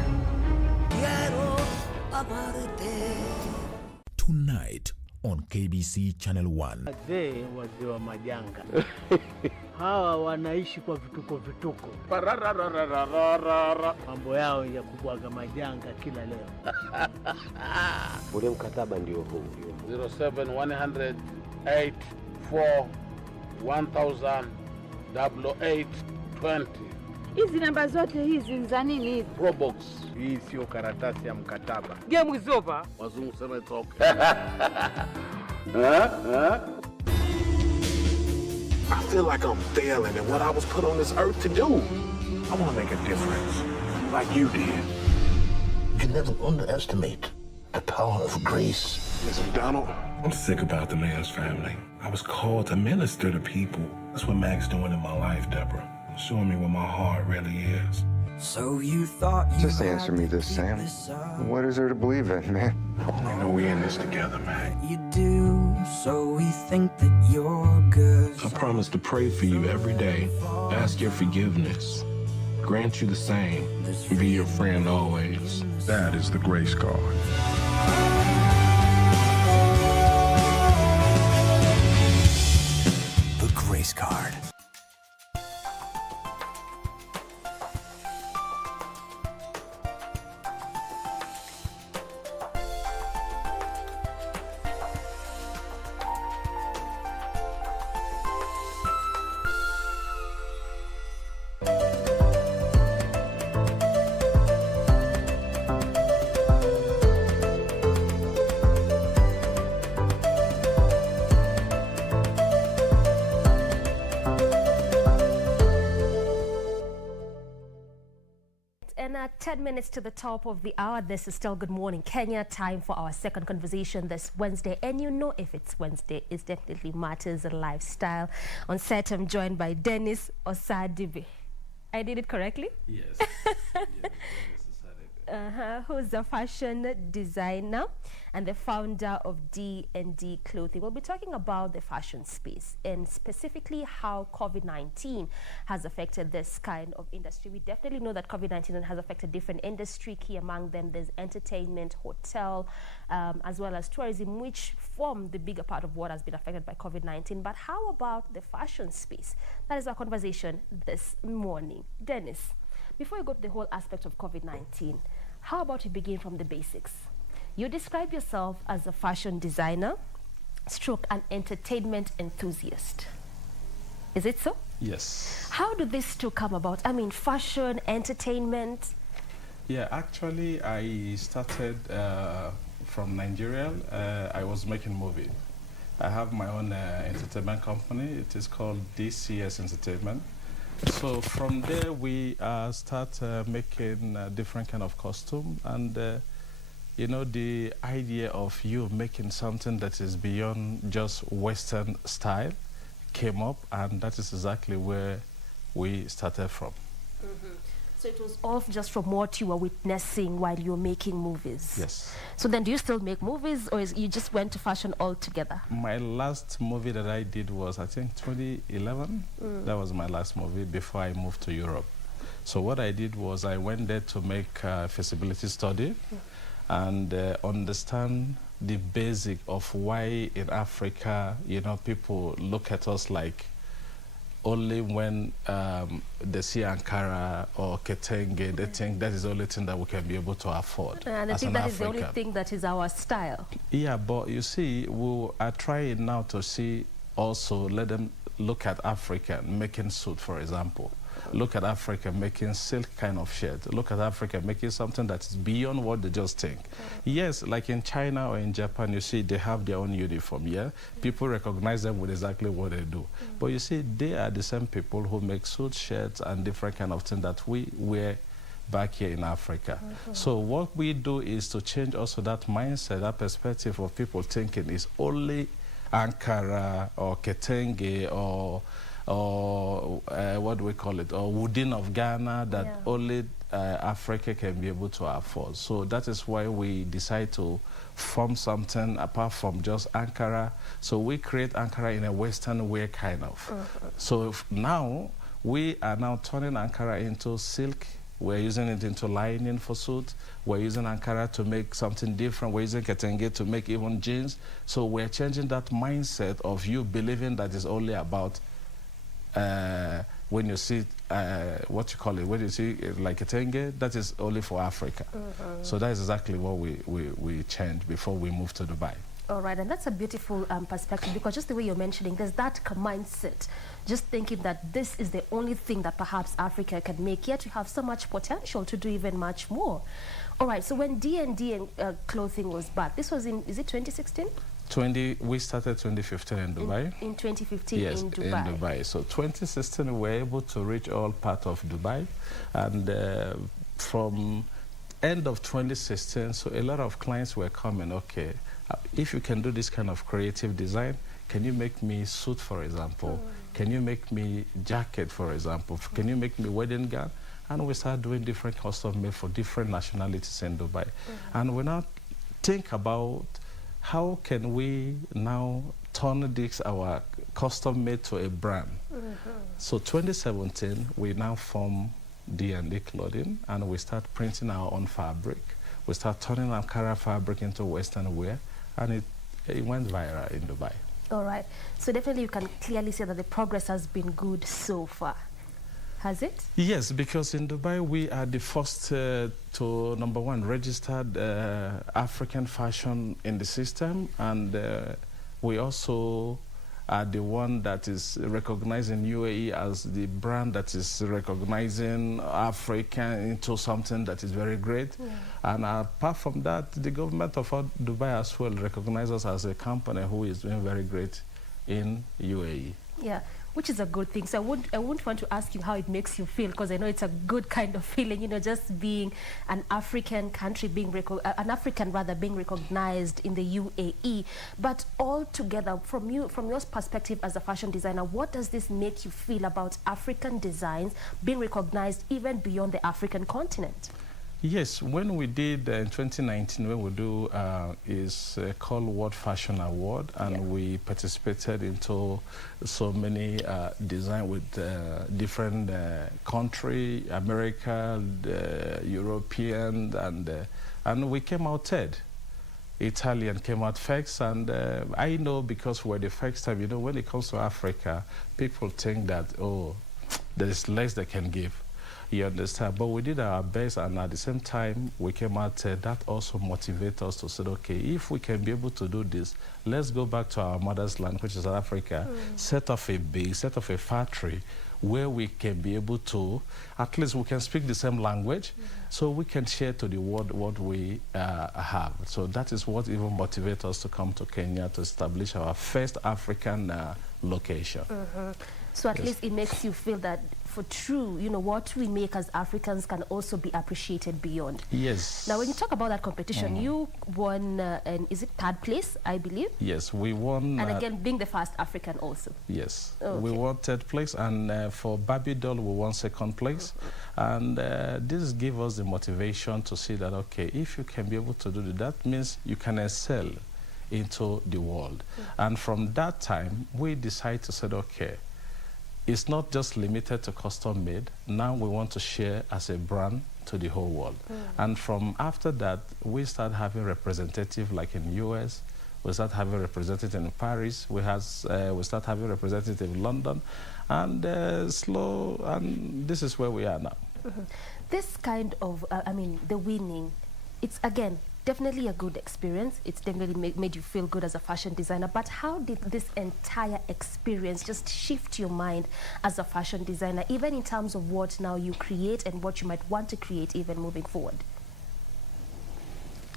Tonight on KBC Channel 1. Wazee wa majanga. Hawa wanaishi kwa vituko. Mambo yao ya kubwaga majanga kila leo. Ule mkataba ndio huu. 07 100 84 1000 8820. Hizi namba zote hizi za nini hizi? Probox. Hii sio karatasi ya mkataba. Game is over. Wazungu sema it's okay. I feel like I'm failing in what I was put on this earth to do. I want to make a difference, like you did. You can never underestimate the power of grace. Listen, Donald, I'm sick about the man's family. I was called to minister to people. That's what Mac's doing in my life, Deborah. Showing me what my heart really is. So you thought you just answer me this, Sam. What is there to believe in, man? You know we in this together, man. You do, so we think that you're good. I promise to pray for you every day, ask your forgiveness, grant you the same, and be your friend always. That is the grace card. The grace card. And 10 minutes to the top of the hour. This is still Good Morning Kenya. Time for our second conversation this Wednesday. And you know, if it's Wednesday, it definitely matters in lifestyle. On set, I'm joined by Dennis Osadibe. I did it correctly? Yes. Who's a fashion designer and the founder of D&D Clothing. We'll be talking about the fashion space and specifically how COVID-19 has affected this kind of industry. We definitely know that COVID-19 has affected different industry. Key among them, there's entertainment, hotel, as well as tourism, which form the bigger part of what has been affected by COVID-19. But how about the fashion space? That is our conversation this morning. Dennis, before we go to the whole aspect of COVID-19, how about we begin from the basics? You describe yourself as a fashion designer, stroke an entertainment enthusiast. Is it so? Yes. How do these two come about? I mean, fashion, entertainment. Yeah, actually, I started from Nigeria. I was making movies. I have my own entertainment company. It is called DCS Entertainment. So from there, we start making different kind of costume, and you know, the idea of you making something that is beyond just Western style came up, and that is exactly where we started from. So it was all just from what you were witnessing while you were making movies? Yes. So then do you still make movies, or you just went to fashion altogether? My last movie that I did was, I think, 2011. That was my last movie before I moved to Europe. So what I did was I went there to make a feasibility study and understand the basic of why in Africa, you know, people look at us like only when they see Ankara or Ketenge, they think that is the only thing that we can be able to afford. And I think that is the only thing that is our style. Yeah, but you see, we are trying now to see also, let them look at Africa making suit, for example. Look at Africa making silk kind of shirt. Look at Africa making something that is beyond what they just think. Yes, like in China or in Japan, you see, they have their own uniform, yeah? People recognize them with exactly what they do. But you see, they are the same people who make suit shirts and different kind of things that we wear back here in Africa. So what we do is to change also that mindset, that perspective of people thinking is only Ankara or Ketenge or what do we call it, or Woodin of Ghana that only Africa can be able to afford. So that is why we decide to form something apart from just Ankara. So we create Ankara in a Western way, kind of. So now we are now turning Ankara into silk. We're using it into lining for suit. We're using Ankara to make something different. We're using Ketenge to make even jeans. So we're changing that mindset of you believing that it's only about when you see, what you call it, when you see like Ketenge, that is only for Africa. So that is exactly what we changed before we moved to Dubai. All right, and that's a beautiful perspective, because just the way you're mentioning, there's that mindset, just thinking that this is the only thing that perhaps Africa can make, yet you have so much potential to do even much more. All right, so when D&D clothing was back, this was in, is it 2016? We started 2015 in Dubai. In 2015 yes, in Dubai. In Dubai. So 2016 we were able to reach all part of Dubai, and from end of 2016, so a lot of clients were coming, okay, if you can do this kind of creative design, can you make me suit, for example? Can you make me jacket, for example? Can you make me wedding gown? And we started doing different custom made for different nationalities in Dubai. And we now think about how can we now turn this, our custom made, to a brand. So 2017, we now form D&D clothing, and we start printing our own fabric. We start turning Ankara fabric into Western wear, and it went viral in Dubai. All right. So definitely you can clearly say that the progress has been good so far. Has it? Yes, because in Dubai we are the first to, number one, registered African fashion in the system, and we also are the one that is recognized in UAE as the brand that is recognizing Africa into something that is very great. And apart from that, the government of Dubai as well recognizes us as a company who is doing very great in UAE. Yeah, which is a good thing. So I wouldn't want to ask you how it makes you feel, because I know it's a good kind of feeling, you know, just being an African country, being an African rather, being recognized in the UAE. But altogether, from your perspective as a fashion designer, what does this make you feel about African designs being recognized even beyond the African continent? Yes, when we did in 2019, when we do is called World Fashion Award, and we participated into so many design with different country, America, European, and we came out third. Italian came out first, and I know, because we're the first time, you know, when it comes to Africa, people think that, oh, there is less they can give. You understand? But we did our best, and at the same time, we came out, that also motivates us to say, okay, if we can be able to do this, let's go back to our mother's land, which is South Africa, set up a base, set up a factory where we can be able to, at least we can speak the same language, so we can share to the world what we have. So that is what even motivates us to come to Kenya to establish our first African location. So at least it makes you feel that for true, you know, what we make as Africans can also be appreciated beyond. Yes. Now, when you talk about that competition, you won, is it third place, I believe? Yes, we won. And again, being the first African also. Yes, okay. We won third place, and for Barbie doll, we won second place. And this gave us the motivation to see that, okay, if you can be able to do that means you can excel into the world. And from that time, we decided to say, okay, it's not just limited to custom made. Now we want to share as a brand to the whole world. And from after that, we start having representative like in US, we start having representative in Paris, we start having representative in London, and and this is where we are now. This kind of, I mean, the winning, it's again, definitely a good experience. It's definitely made you feel good as a fashion designer. But how did this entire experience just shift your mind as a fashion designer, even in terms of what now you create and what you might want to create even moving forward?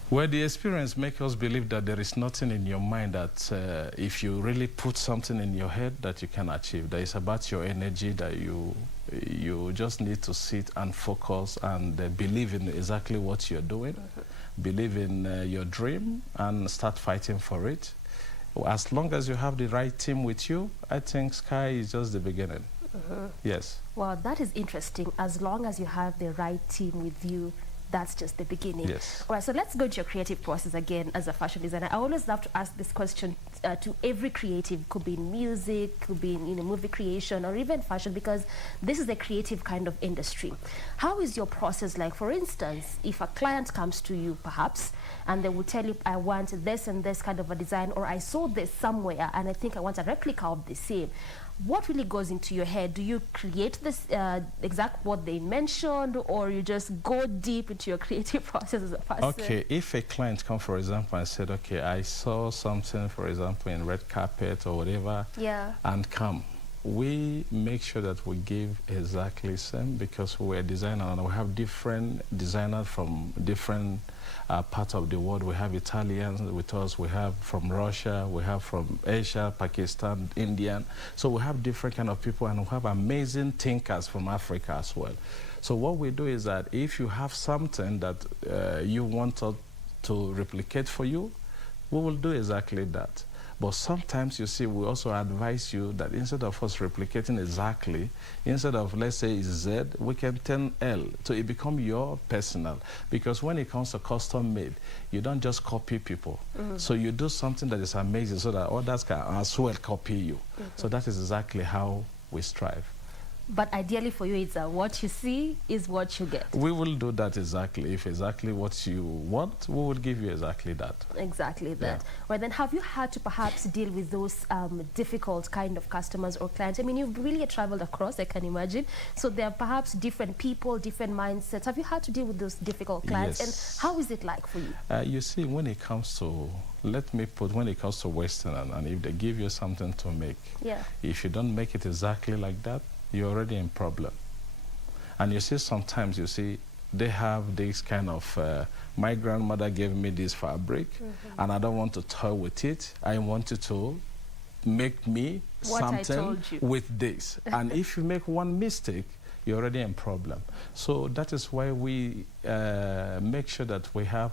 Well, the experience makes us believe that there is nothing in your mind that if you really put something in your head that you can achieve. That is about your energy, that you just need to sit and focus and believe in exactly what you're doing. Believe in your dream and start fighting for it. As long as you have the right team with you, I think sky is just the beginning. Yes. Well, that is interesting. As long as you have the right team with you, that's just the beginning. Yes. All right, so let's go to your creative process again as a fashion designer. I always love to ask this question to every creative. Could be in music, could be in movie creation, or even fashion, because this is a creative kind of industry. How is your process like? For instance, if a client comes to you, perhaps, and they will tell you, I want this and this kind of a design, or I saw this somewhere, and I think I want a replica of the same. What really goes into your head? Do you create this exact what they mentioned, or you just go deep into your creative process as a person? Okay, if a client comes, for example, and said, okay, I saw something, for example, in red carpet or whatever, and come, we make sure that we give exactly the same, because we're designers and we have different designers from different parts of the world. We have Italians with us, we have from Russia, we have from Asia, Pakistan, Indian. So we have different kind of people, and we have amazing thinkers from Africa as well. So what we do is that if you have something that you want us to replicate for you, we will do exactly that. But sometimes, you see, we also advise you that instead of us replicating exactly, instead of, let's say, it's Z, we can turn L, so it become your personal. Because when it comes to custom made, you don't just copy people. So you do something that is amazing so that others can as well copy you. So that is exactly how we strive. But ideally for you, it's what you see is what you get. We will do that exactly. If exactly what you want, we will give you exactly that. Exactly that. Yeah. Well, then have you had to perhaps deal with those difficult kind of customers or clients? I mean, you've really traveled across, I can imagine. So there are perhaps different people, different mindsets. Have you had to deal with those difficult clients? Yes. And how is it like for you? You see, when it comes to, when it comes to Western, and if they give you something to make, if you don't make it exactly like that, you're already in problem. And you see, sometimes you see, they have this kind of, my grandmother gave me this fabric, and I don't want to toy with it. I want you to make me something with this. And if you make one mistake, you're already in problem. So that is why we make sure that we have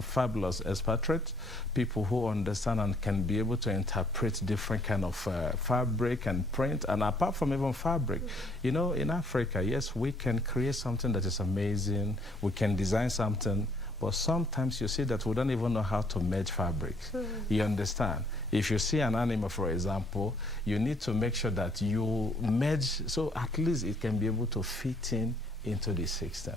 fabulous expatriates, people who understand and can be able to interpret different kind of fabric and print. And apart from even fabric, you know, in Africa, yes, we can create something that is amazing. We can design something. But sometimes you see that we don't even know how to merge fabrics. You understand? If you see an animal, for example, you need to make sure that you merge, so at least it can be able to fit into the system.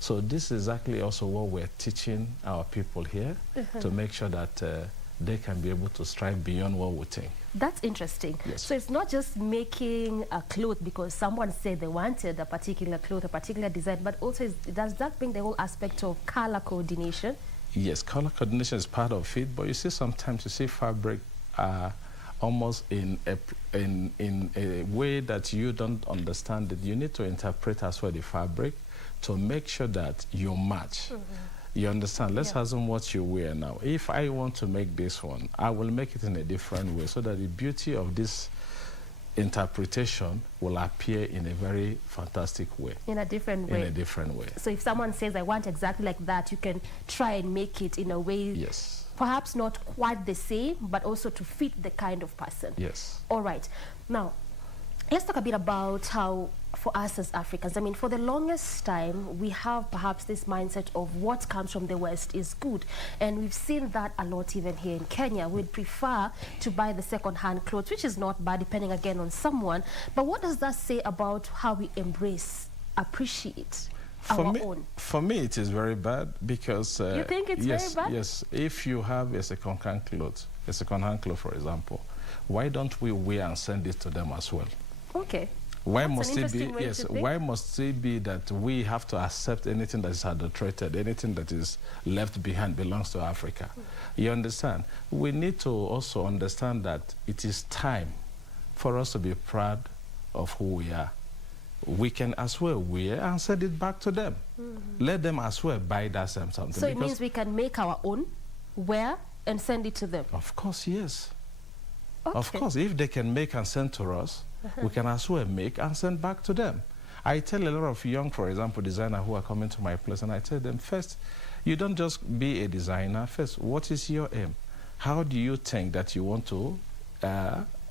So this is exactly also what we're teaching our people here, to make sure that they can be able to strive beyond what we think. That's interesting. Yes. So it's not just making a cloth because someone said they wanted a particular cloth, a particular design, but also does that bring the whole aspect of color coordination? Yes, color coordination is part of it, but you see sometimes you see fabric almost in a way that you don't understand it. You need to interpret as well the fabric to make sure that you match. You understand? Let's assume what you wear now. If I want to make this one, I will make it in a different way so that the beauty of this interpretation will appear in a very fantastic way. In a different way. In a different way. So if someone says, I want exactly like that, you can try and make it in a way, yes, perhaps not quite the same, but also to fit the kind of person. Yes. All right. Now, let's talk a bit about how, for us as Africans, I mean, for the longest time, we have perhaps this mindset of what comes from the West is good. And we've seen that a lot even here in Kenya. We'd prefer to buy the second-hand clothes, which is not bad, depending again on someone. But what does that say about how we embrace, appreciate our own? For me, it is very bad because... you think it's very bad? Yes. If you have a second-hand cloth, for example, why don't we wear and send it to them as well? Okay. Why must it be? Yes. Why must it be that we have to accept anything that is adulterated, anything that is left behind belongs to Africa? You understand? We need to also understand that it is time for us to be proud of who we are. We can as well wear and send it back to them. Let them as well buy that same something. So it means we can make our own, wear, and send it to them? Of course, yes. Okay. Of course, if they can make and send to us, we can as well make and send back to them. I tell a lot of young, for example, designers who are coming to my place, and I tell them, first, you don't just be a designer. First, what is your aim? How do you think that you want to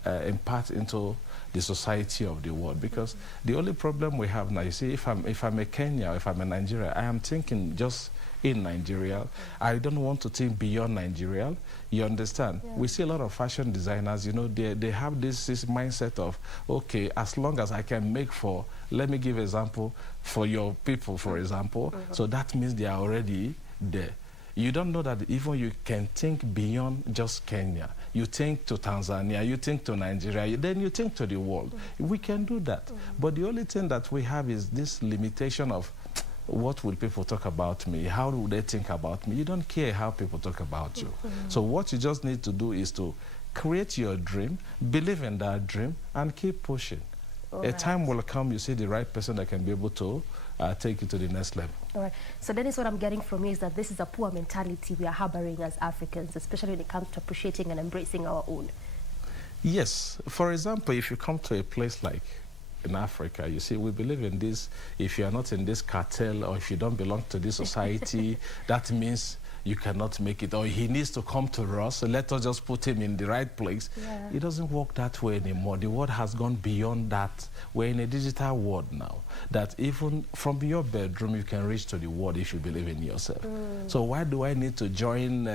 impart into the society of the world? Because the only problem we have now, you see, if I'm a Kenya, if I'm a Nigeria, I am thinking just in Nigeria. I don't want to think beyond Nigeria. You understand? Yeah. We see a lot of fashion designers, you know, they have this mindset of, okay, as long as I can make for, let me give an example, for your people, for example, so that means they are already there. You don't know that even you can think beyond just Kenya. You think to Tanzania, you think to Nigeria, then you think to the world. We can do that. But the only thing that we have is this limitation of, what will people talk about me? How will they think about me? You don't care how people talk about you. So what you just need to do is to create your dream, believe in that dream, and keep pushing. A time will come, you see the right person that can be able to take you to the next level. All right. So then is what I'm getting from you is that this is a poor mentality we are harboring as Africans, especially when it comes to appreciating and embracing our own. Yes. For example, if you come to a place like in Africa, you see, we believe in this. If you are not in this cartel or if you don't belong to this society, that means you cannot make it, or he needs to come to us, so let us just put him in the right place. Yeah. It doesn't work that way anymore. The world has gone beyond that. We're in a digital world now, that even from your bedroom, you can reach to the world if you believe in yourself. So why do I need to join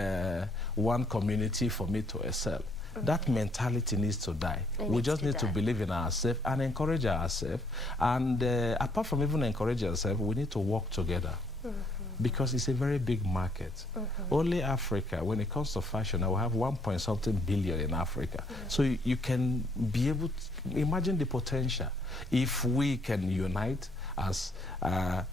one community for me to excel? That mentality needs to die. We just need to believe in ourselves and encourage ourselves. And apart from even encourage ourselves, we need to work together. Because it's a very big market. Only Africa, when it comes to fashion, I will have 1.something billion in Africa. So you can be able to imagine the potential if we can unite as,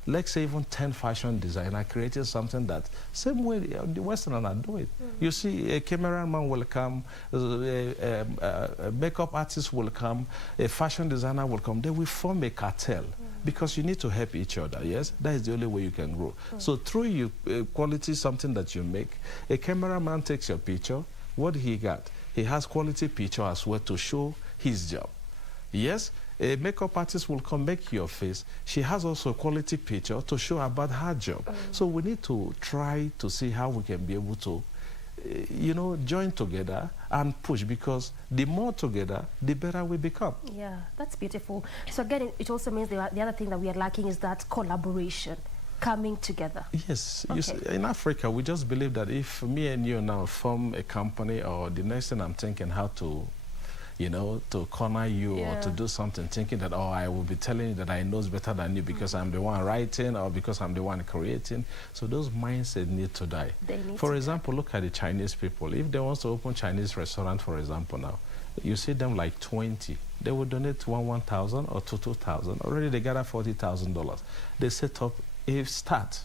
let's say, even 10 fashion designers creating something that same way the Westerners are doing. You see, a cameraman will come, a makeup artist will come, a fashion designer will come. They will form a cartel. Because you need to help each other, yes? That is the only way you can grow. So through your quality, something that you make, a cameraman takes your picture. What he got? He has quality picture as well to show his job. Yes? A makeup artist will come make your face. She has also a quality picture to show about her job. So we need to try to see how we can be able to, you know, join together and push, because the more together, the better we become. Yeah, that's beautiful. So again, it also means the other thing that we are lacking is that collaboration, coming together. Yes, you see, in Africa, we just believe that if me and you now form a company, or the next thing I'm thinking how to, you know, to corner you or to do something, thinking that, oh, I will be telling you that I know better than you because I'm the one writing or because I'm the one creating. So those mindsets need to die. For example, look at the Chinese people. If they want to open Chinese restaurant, for example, now, you see them like 20. They will donate 1,000 or 2,000. Already they gather $40,000. They set up a start.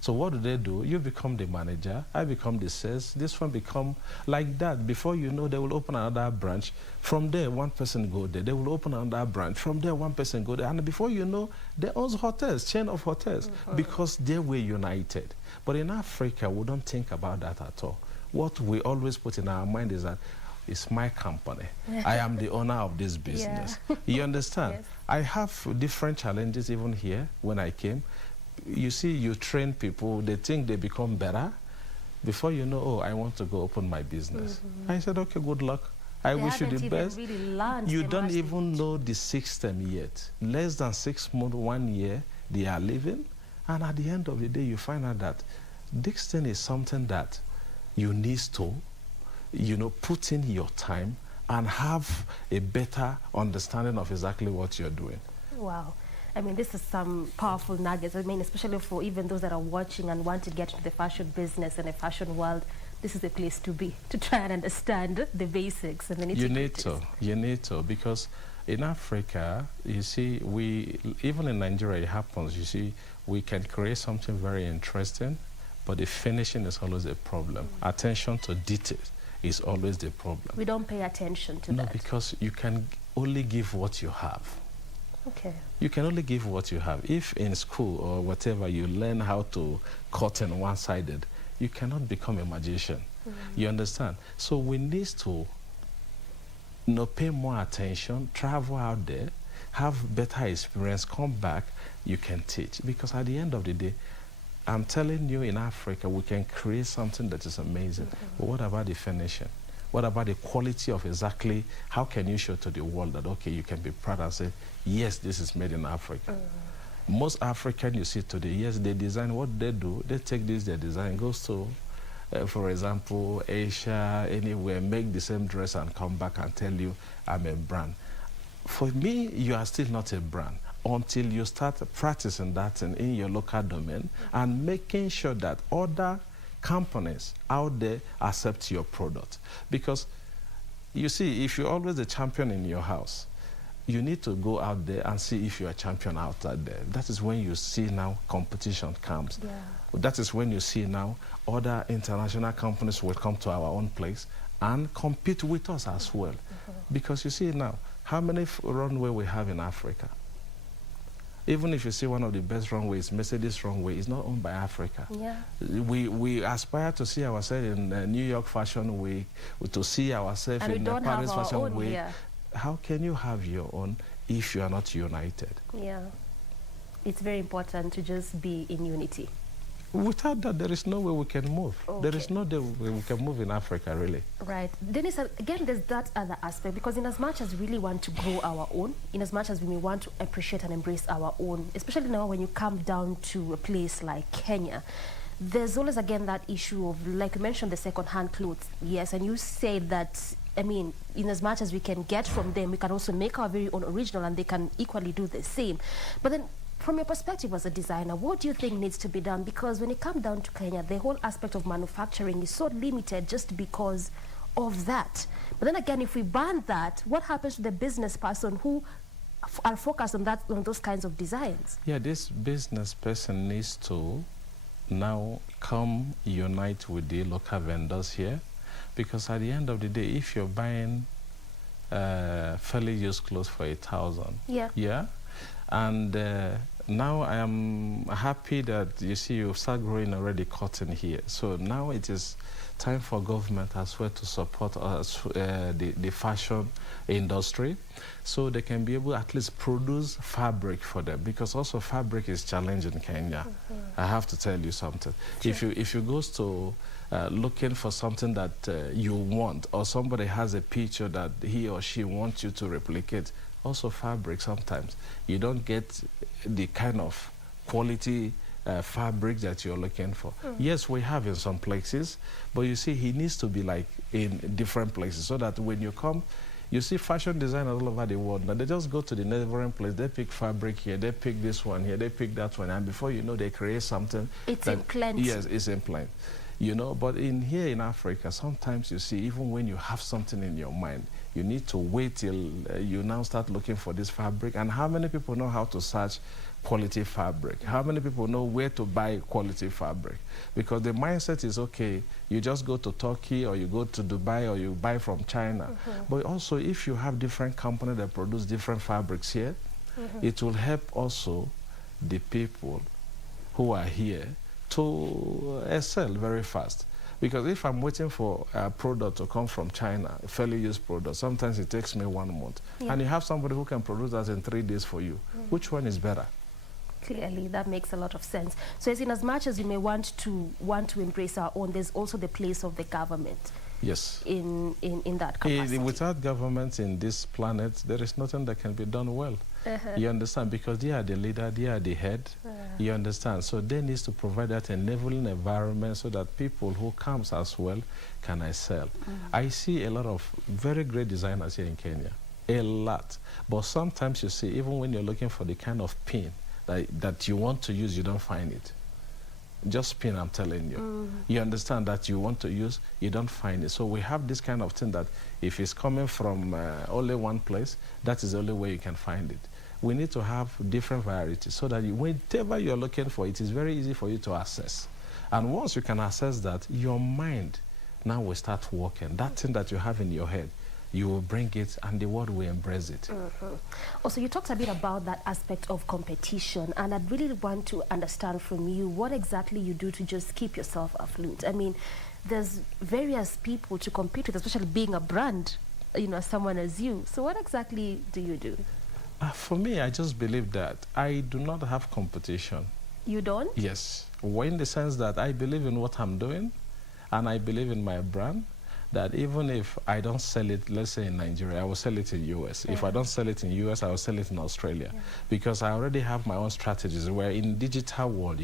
So what do? You become the manager, I become the sales, this one become like that. Before you know, they will open another branch. From there, one person go there. They will open another branch. From there, one person go there. And before you know, they own hotels, chain of hotels, because they were united. But in Africa, we don't think about that at all. What we always put in our mind is that It's my company. I am the owner of this business. You understand? Yes. I have different challenges even here when I came. You see, you train people, they think they become better. Before you know, oh, I want to go open my business. I said, okay, good luck. I wish you the best. You don't even know the system yet. Less than 6 months, 1 year, they are living. And at the end of the day, you find out that this thing is something that you need to, put in your time and have a better understanding of exactly what you're doing. Wow. I mean, this is some powerful nuggets. I mean, especially for even those that are watching and want to get into the fashion business and the fashion world, this is the place to be, to try and understand the basics and the nitty-gritties. You need to, because in Africa, you see, even in Nigeria, it happens, you see, we can create something very interesting, but the finishing is always a problem. Attention to detail is always the problem. We don't pay attention to that. No, because you can only give what you have. Okay. You can only give what you have. If in school or whatever you learn how to cut in one-sided, you cannot become a magician. You understand? So we need to pay more attention, travel out there, have better experience, come back, you can teach. Because at the end of the day, I'm telling you, in Africa, we can create something that is amazing. But what about the finishing? What about the quality of exactly, how can you show to the world that, okay, you can be proud and say, yes, this is made in Africa. Most African you see today, yes, they design what they do. They take this, their design, goes to, for example, Asia, anywhere, make the same dress and come back and tell you, I'm a brand. For me, you are still not a brand until you start practicing that in your local domain and making sure that other companies out there accept your product. Because you see, if you're always the champion in your house, you need to go out there and see if you're a champion outside there. That is when you see now competition comes. That is when you see now other international companies will come to our own place and compete with us as well. Because you see now, how many runway we have in Africa? Even if you see one of the best runways, Mercedes runway, is not owned by Africa. We aspire to see ourselves in New York Fashion Week, to see ourselves in the Paris Fashion Week. How can you have your own if you are not united? It's very important to just be in unity. Without that, there is no way we can move. There is no way we can move in Africa, really. Right. Dennis, again, there's that other aspect, because in as much as we really want to grow our own, in as much as we want to appreciate and embrace our own, especially now when you come down to a place like Kenya, there's always, again, that issue of, like you mentioned, the second-hand clothes. Yes, and you say that, I mean, in as much as we can get from them, we can also make our very own original, and they can equally do the same. But then, from your perspective as a designer, what do you think needs to be done? Because when it comes down to Kenya, the whole aspect of manufacturing is so limited just because of that. But then again, if we ban that, what happens to the business person who are focused on that, on those kinds of designs? Yeah, this business person needs to now come unite with the local vendors here. Because at the end of the day, if you're buying fairly used clothes for 1,000, and now I am happy that you see you start growing already cotton here. So now it is time for government as well to support us, the fashion industry, so they can be able to at least produce fabric for them, because also fabric is challenging in Kenya. I have to tell you something. If you go to looking for something that you want, or somebody has a picture that he or she wants you to replicate, also fabric sometimes, you don't get the kind of quality fabric that you're looking for. Yes, we have in some places, but you see, he needs to be like in different places, so that when you come, you see fashion designers all over the world. Now they just go to the neighboring place, they pick fabric here, they pick this one here, they pick that one, and before you know, they create something. It's in plenty. Yes, it's in plenty. You know, but here in Africa, sometimes you see, even when you have something in your mind, you need to wait till you now start looking for this fabric. And how many people know how to search quality fabric? How many people know where to buy quality fabric? Because the mindset is, okay, you just go to Turkey, or you go to Dubai, or you buy from China. But also, if you have different companies that produce different fabrics here, it will help also the people who are here to excel very fast. Because if I'm waiting for a product to come from China, a fairly used product, sometimes it takes me 1 month. Yeah. And you have somebody who can produce that in 3 days for you. Which one is better? Clearly, that makes a lot of sense. So as in as much as you may want to embrace our own, there's also the place of the government. Yes. In that capacity. Without government in this planet, there is nothing that can be done well. You understand? Because they are the leader, they are the head. You understand? So they need to provide that enabling environment so that people who comes as well can excel. I see a lot of very great designers here in Kenya. A lot. But sometimes you see, even when you're looking for the kind of pin that you want to use, you don't find it. Just pin, I'm telling you. You understand that you want to use, you don't find it. So we have this kind of thing that if it's coming from only one place, that is the only way you can find it. We need to have different varieties so that whatever you're looking for, it is very easy for you to access. And once you can access that, your mind now will start working. That thing that you have in your head, you will bring it and the world will embrace it. Also, you talked a bit about that aspect of competition, and I'd really want to understand from you what exactly you do to just keep yourself afloat. I mean, there's various people to compete with, especially being a brand, you know, someone as you. So what exactly do you do? For me, I just believe that I do not have competition. You don't? Yes. Well, in the sense that I believe in what I'm doing, and I believe in my brand, that even if I don't sell it, let's say in Nigeria, I will sell it in US. If I don't sell it in US, I will sell it in Australia. Because I already have my own strategies. We're in digital world,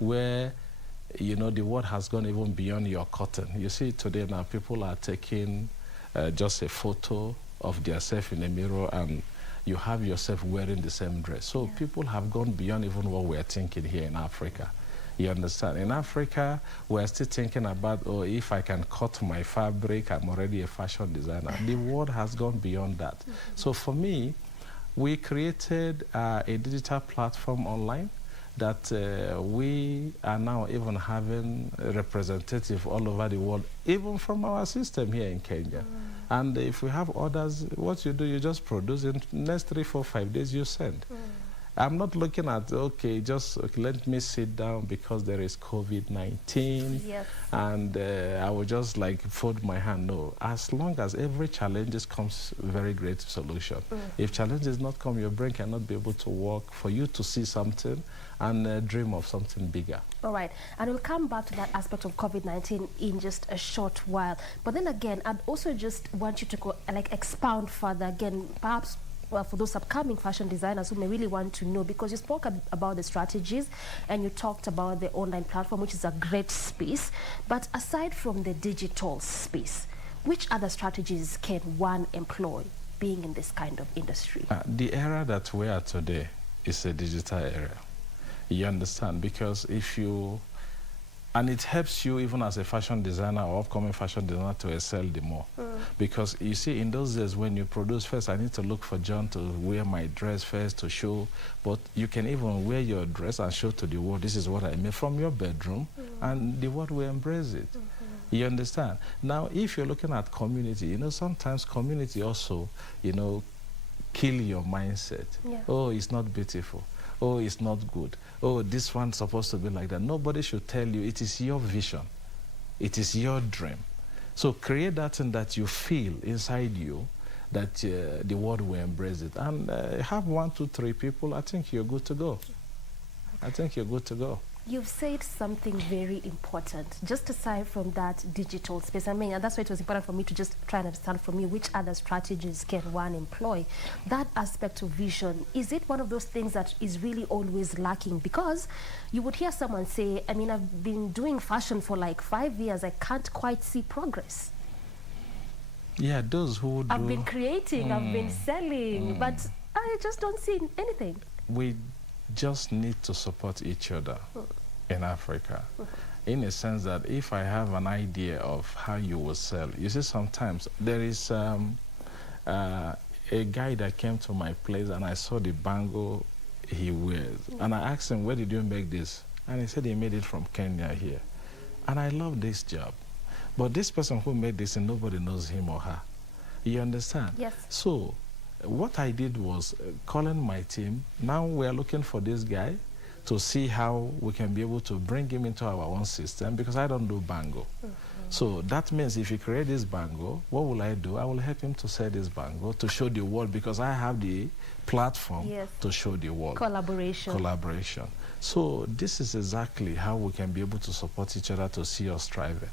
where, you know, the world has gone even beyond your curtain. You see today now, people are taking just a photo of themselves in a mirror and you have yourself wearing the same dress. So people have gone beyond even what we're thinking here in Africa. You understand? In Africa, we're still thinking about, oh, if I can cut my fabric, I'm already a fashion designer. The world has gone beyond that. So for me, we created a digital platform online that we are now even having a representative all over the world, even from our system here in Kenya. And if we have orders, what you do, you just produce in the next 3, 4, 5 days, you send. I'm not looking at, okay, let me sit down because there is COVID-19 and I will just like fold my hand. No, as long as every challenge comes very great solution. If challenges not come, your brain cannot be able to work for you to see something and dream of something bigger. All right, and we'll come back to that aspect of COVID-19 in just a short while. But then again, I'd also just want you to expound further again, perhaps for those upcoming fashion designers who may really want to know, because you spoke about the strategies and you talked about the online platform, which is a great space. But aside from the digital space, which other strategies can one employ being in this kind of industry? The era that we are today is a digital era. You understand? Because if you... And it helps you even as a fashion designer or upcoming fashion designer to excel the more. Because you see, in those days when you produce first, I need to look for John to wear my dress first to show. But you can even wear your dress and show to the world, this is what I made from your bedroom, and the world will embrace it. You understand? Now, if you're looking at community, you know, sometimes community also, you know, kill your mindset. Oh, it's not beautiful. Oh, it's not good. Oh, this one's supposed to be like that. Nobody should tell you. It is your vision. It is your dream. So create that thing that you feel inside you, that the world will embrace it. And have 1, 2, 3 people, I think you're good to go. I think you're good to go. You've said something very important, just aside from that digital space. I mean, and that's why it was important for me to just try and understand from you which other strategies can one employ. That aspect of vision, is it one of those things that is really always lacking? Because you would hear someone say, I mean, I've been doing fashion for like 5 years, I can't quite see progress. Yeah, those who do... I've been creating, I've been selling, but I just don't see anything. We just need to support each other in Africa, in a sense that if I have an idea of how you will sell, you see, sometimes there is a guy that came to my place and I saw the bangle he wears, and I asked him, where did you make this? And he said he made it from Kenya here. And I love this job, but this person who made this, and nobody knows him or her. You understand? Yes. So what I did was calling my team. Now we're looking for this guy to see how we can be able to bring him into our own system, because I don't do bangle. So that means if you create this bangle, what will I do? I will help him to sell this bangle to show the world, because I have the platform to show the world. Collaboration. So this is exactly how we can be able to support each other to see us thriving.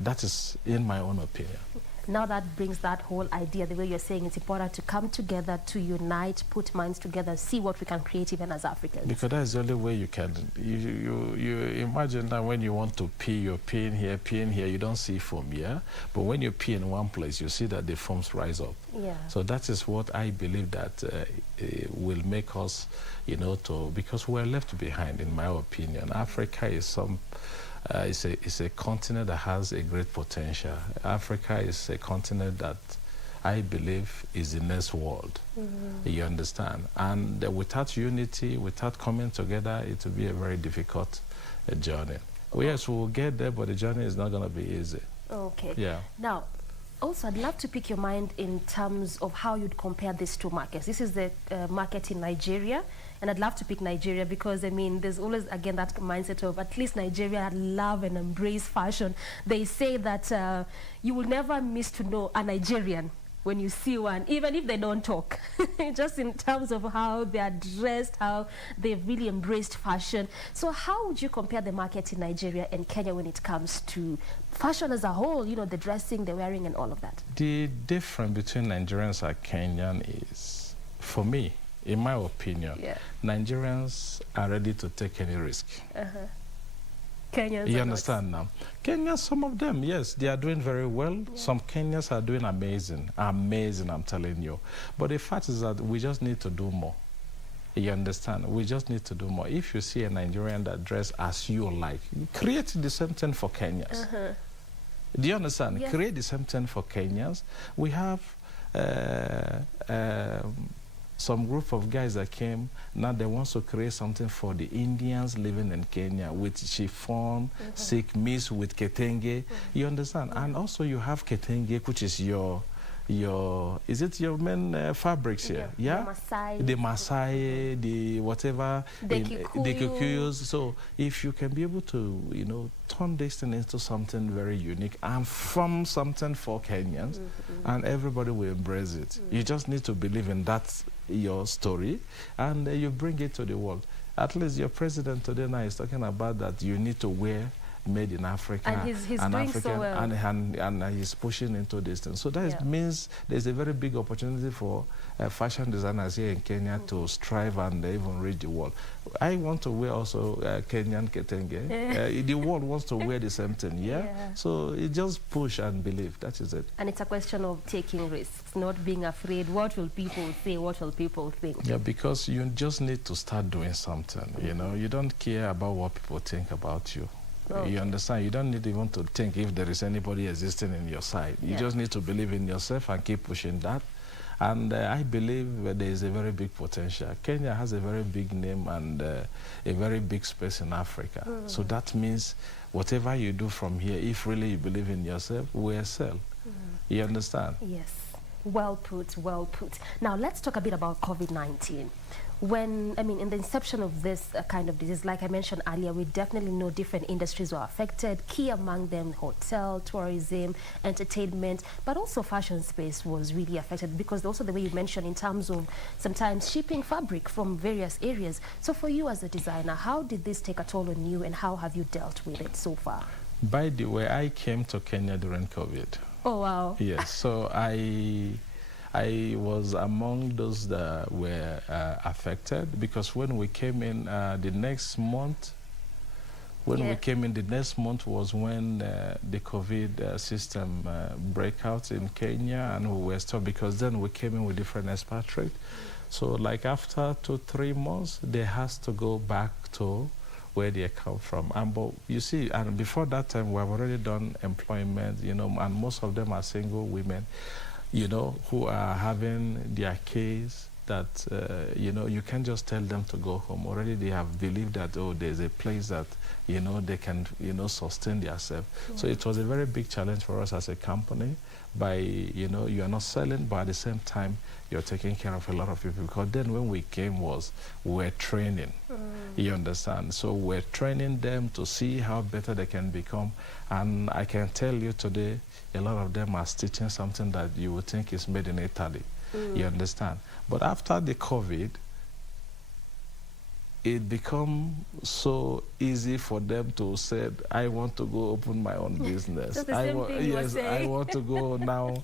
That is in my own opinion. Now that brings that whole idea, the way you're saying it's important to come together, to unite, put minds together, see what we can create even as Africans. Because that's the only way you can. You imagine that when you want to pee, you're peeing here, you don't see foam, yeah? But when you pee in one place, you see that the foams rise up. Yeah. So that is what I believe that will make us, because we're left behind, in my opinion. Africa is it's a continent that has a great potential. Africa is a continent that I believe is the next world. You understand? And without unity, without coming together, it will be a very difficult journey. Well, yes, we'll get there, but the journey is not going to be easy. Okay. Yeah. Now, also, I'd love to pick your mind in terms of how you'd compare these two markets. This is the market in Nigeria, and I'd love to pick Nigeria because, I mean, there's always, again, that mindset of at least Nigeria love and embrace fashion. They say that you will never miss to know a Nigerian when you see one, even if they don't talk. Just in terms of how they are dressed, how they've really embraced fashion. So how would you compare the market in Nigeria and Kenya when it comes to fashion as a whole, the dressing, the wearing, and all of that? The difference between Nigerians and Kenyan is, for me, in my opinion, Nigerians are ready to take any risk. Kenyans, you understand now? Kenyans, some of them, yes, they are doing very well. Yeah. Some Kenyans are doing amazing, I'm telling you. But the fact is that we just need to do more. You understand? We just need to do more. If you see a Nigerian that dress as you like, create the same thing for Kenyans. Do you understand? Yes. Create the same thing for Kenyans. We have some group of guys that came, now they want to create something for the Indians living in Kenya with chiffon, silk mixed with ketenge. You understand? And also you have ketenge, which is is it your main fabrics here? Yeah? The Maasai, the whatever, the Kikuyus. So if you can be able to, turn this thing into something very unique and from something for Kenyans, and everybody will embrace it. You just need to believe in that, your story, and you bring it to the world. At least your president today now is talking about that you need to wear made in Africa, and he's doing African, so well. and he's pushing into this thing. So that means there's a very big opportunity for fashion designers here in Kenya to strive and even reach the world. I want to wear also Kenyan ketenge. The world wants to wear the same thing, So it just push and believe, that is it. And it's a question of taking risks, not being afraid. What will people say? What will people think? Yeah, because you just need to start doing something, You don't care about what people think about you. You understand? You don't need even to think if there is anybody existing in your side. You just need to believe in yourself and keep pushing that. And I believe there is a very big potential. Kenya has a very big name and a very big space in Africa. So that means whatever you do from here, if really you believe in yourself, we excel. You understand? Yes. Well put, well put. Now let's talk a bit about COVID-19. In the inception of this kind of disease, like I mentioned earlier, we definitely know different industries were affected. Key among them, hotel, tourism, entertainment, but also fashion space was really affected because also the way you mentioned in terms of sometimes shipping fabric from various areas. So for you as a designer, how did this take a toll on you and how have you dealt with it so far? By the way, I came to Kenya during COVID. Oh, wow. Yes, so I was among those that were affected because when we came in the next month, we came in the next month was when the COVID system break out in Kenya, and we were stopped because then we came in with different expatriates. So like after 2-3 months, they has to go back to where they come from. But you see, and before that time, we have already done employment, and most of them are single women, who are having their case that, you can't just tell them to go home. Already they have believed that, oh, there's a place that, they can, sustain themselves. Yeah. So it was a very big challenge for us as a company by, you are not selling, but at the same time, you're taking care of a lot of people. Because then when we came we were training, you understand? So we're training them to see how better they can become. And I can tell you today, a lot of them are stitching something that you would think is made in Italy. You understand? But after the COVID, it become so easy for them to say, I want to go open my own business. I want to go now,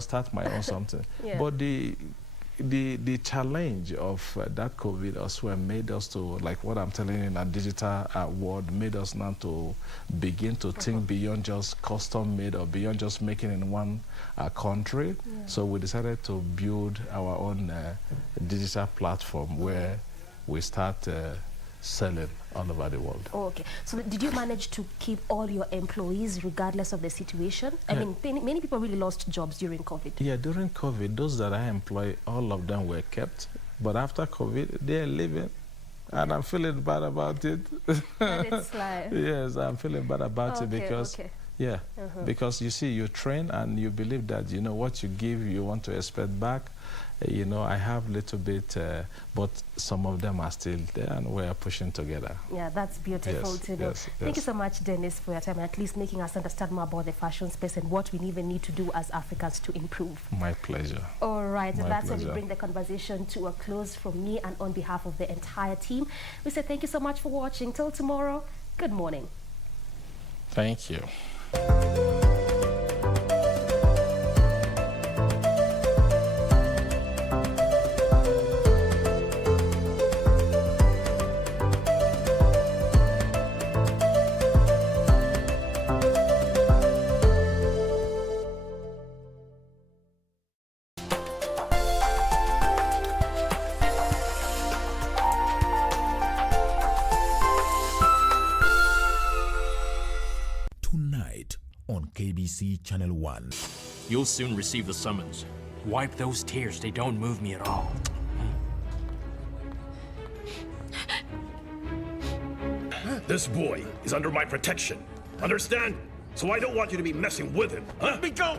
start my own something. Yeah. But the challenge of that COVID also made us to, like what I'm telling you in a digital world, made us now to begin to think beyond just custom made or beyond just making in one country. Yeah. So we decided to build our own digital platform where we start selling all over the world. Oh, okay. So did you manage to keep all your employees regardless of the situation? I mean, many people really lost jobs during COVID. Yeah, during COVID, those that I employ, all of them were kept. But after COVID, they're leaving. And I'm feeling bad about it. It's like... Yes, I'm feeling bad about it because... Yeah, because you see, you train and you believe that, what you give, you want to expect back. I have a little bit, but some of them are still there and we're pushing together. Yeah, that's beautiful to know. Thank you so much, Dennis, for your time, and at least making us understand more about the fashion space and what we even need to do as Africans to improve. My pleasure. All right, and that's where we bring the conversation to a close from me and on behalf of the entire team. We say thank you so much for watching. Till tomorrow, good morning. Thank you. Tonight on KBC Channel 1. You'll soon receive the summons. Wipe those tears, they don't move me at all. This boy is under my protection. Understand? So I don't want you to be messing with him, huh? Let me go!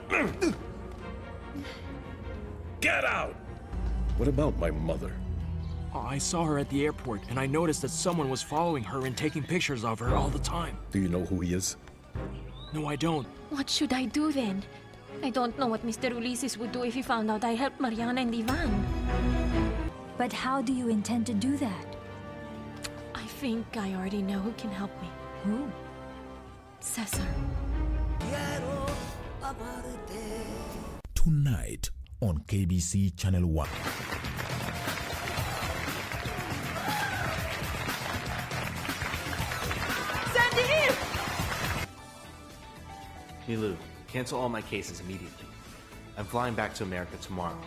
Get out! What about my mother? I saw her at the airport, and I noticed that someone was following her and taking pictures of her all the time. Do you know who he is? No, I don't. What should I do then? I don't know what Mr. Ulysses would do if he found out I helped Mariana and Ivan. But how do you intend to do that? I think I already know who can help me. Who? Cesar. Tonight on KBC Channel 1. Milu, cancel all my cases immediately. I'm flying back to America tomorrow.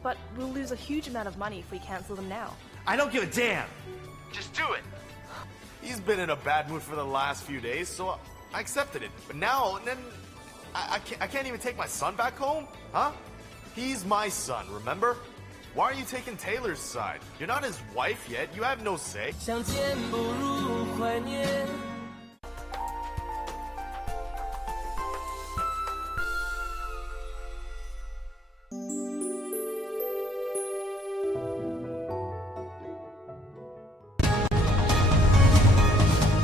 But we'll lose a huge amount of money if we cancel them now. I don't give a damn! Just do it! He's been in a bad mood for the last few days, so I accepted it. But now, I can't even take my son back home? Huh? He's my son, remember? Why are you taking Taylor's side? You're not his wife yet. You have no say.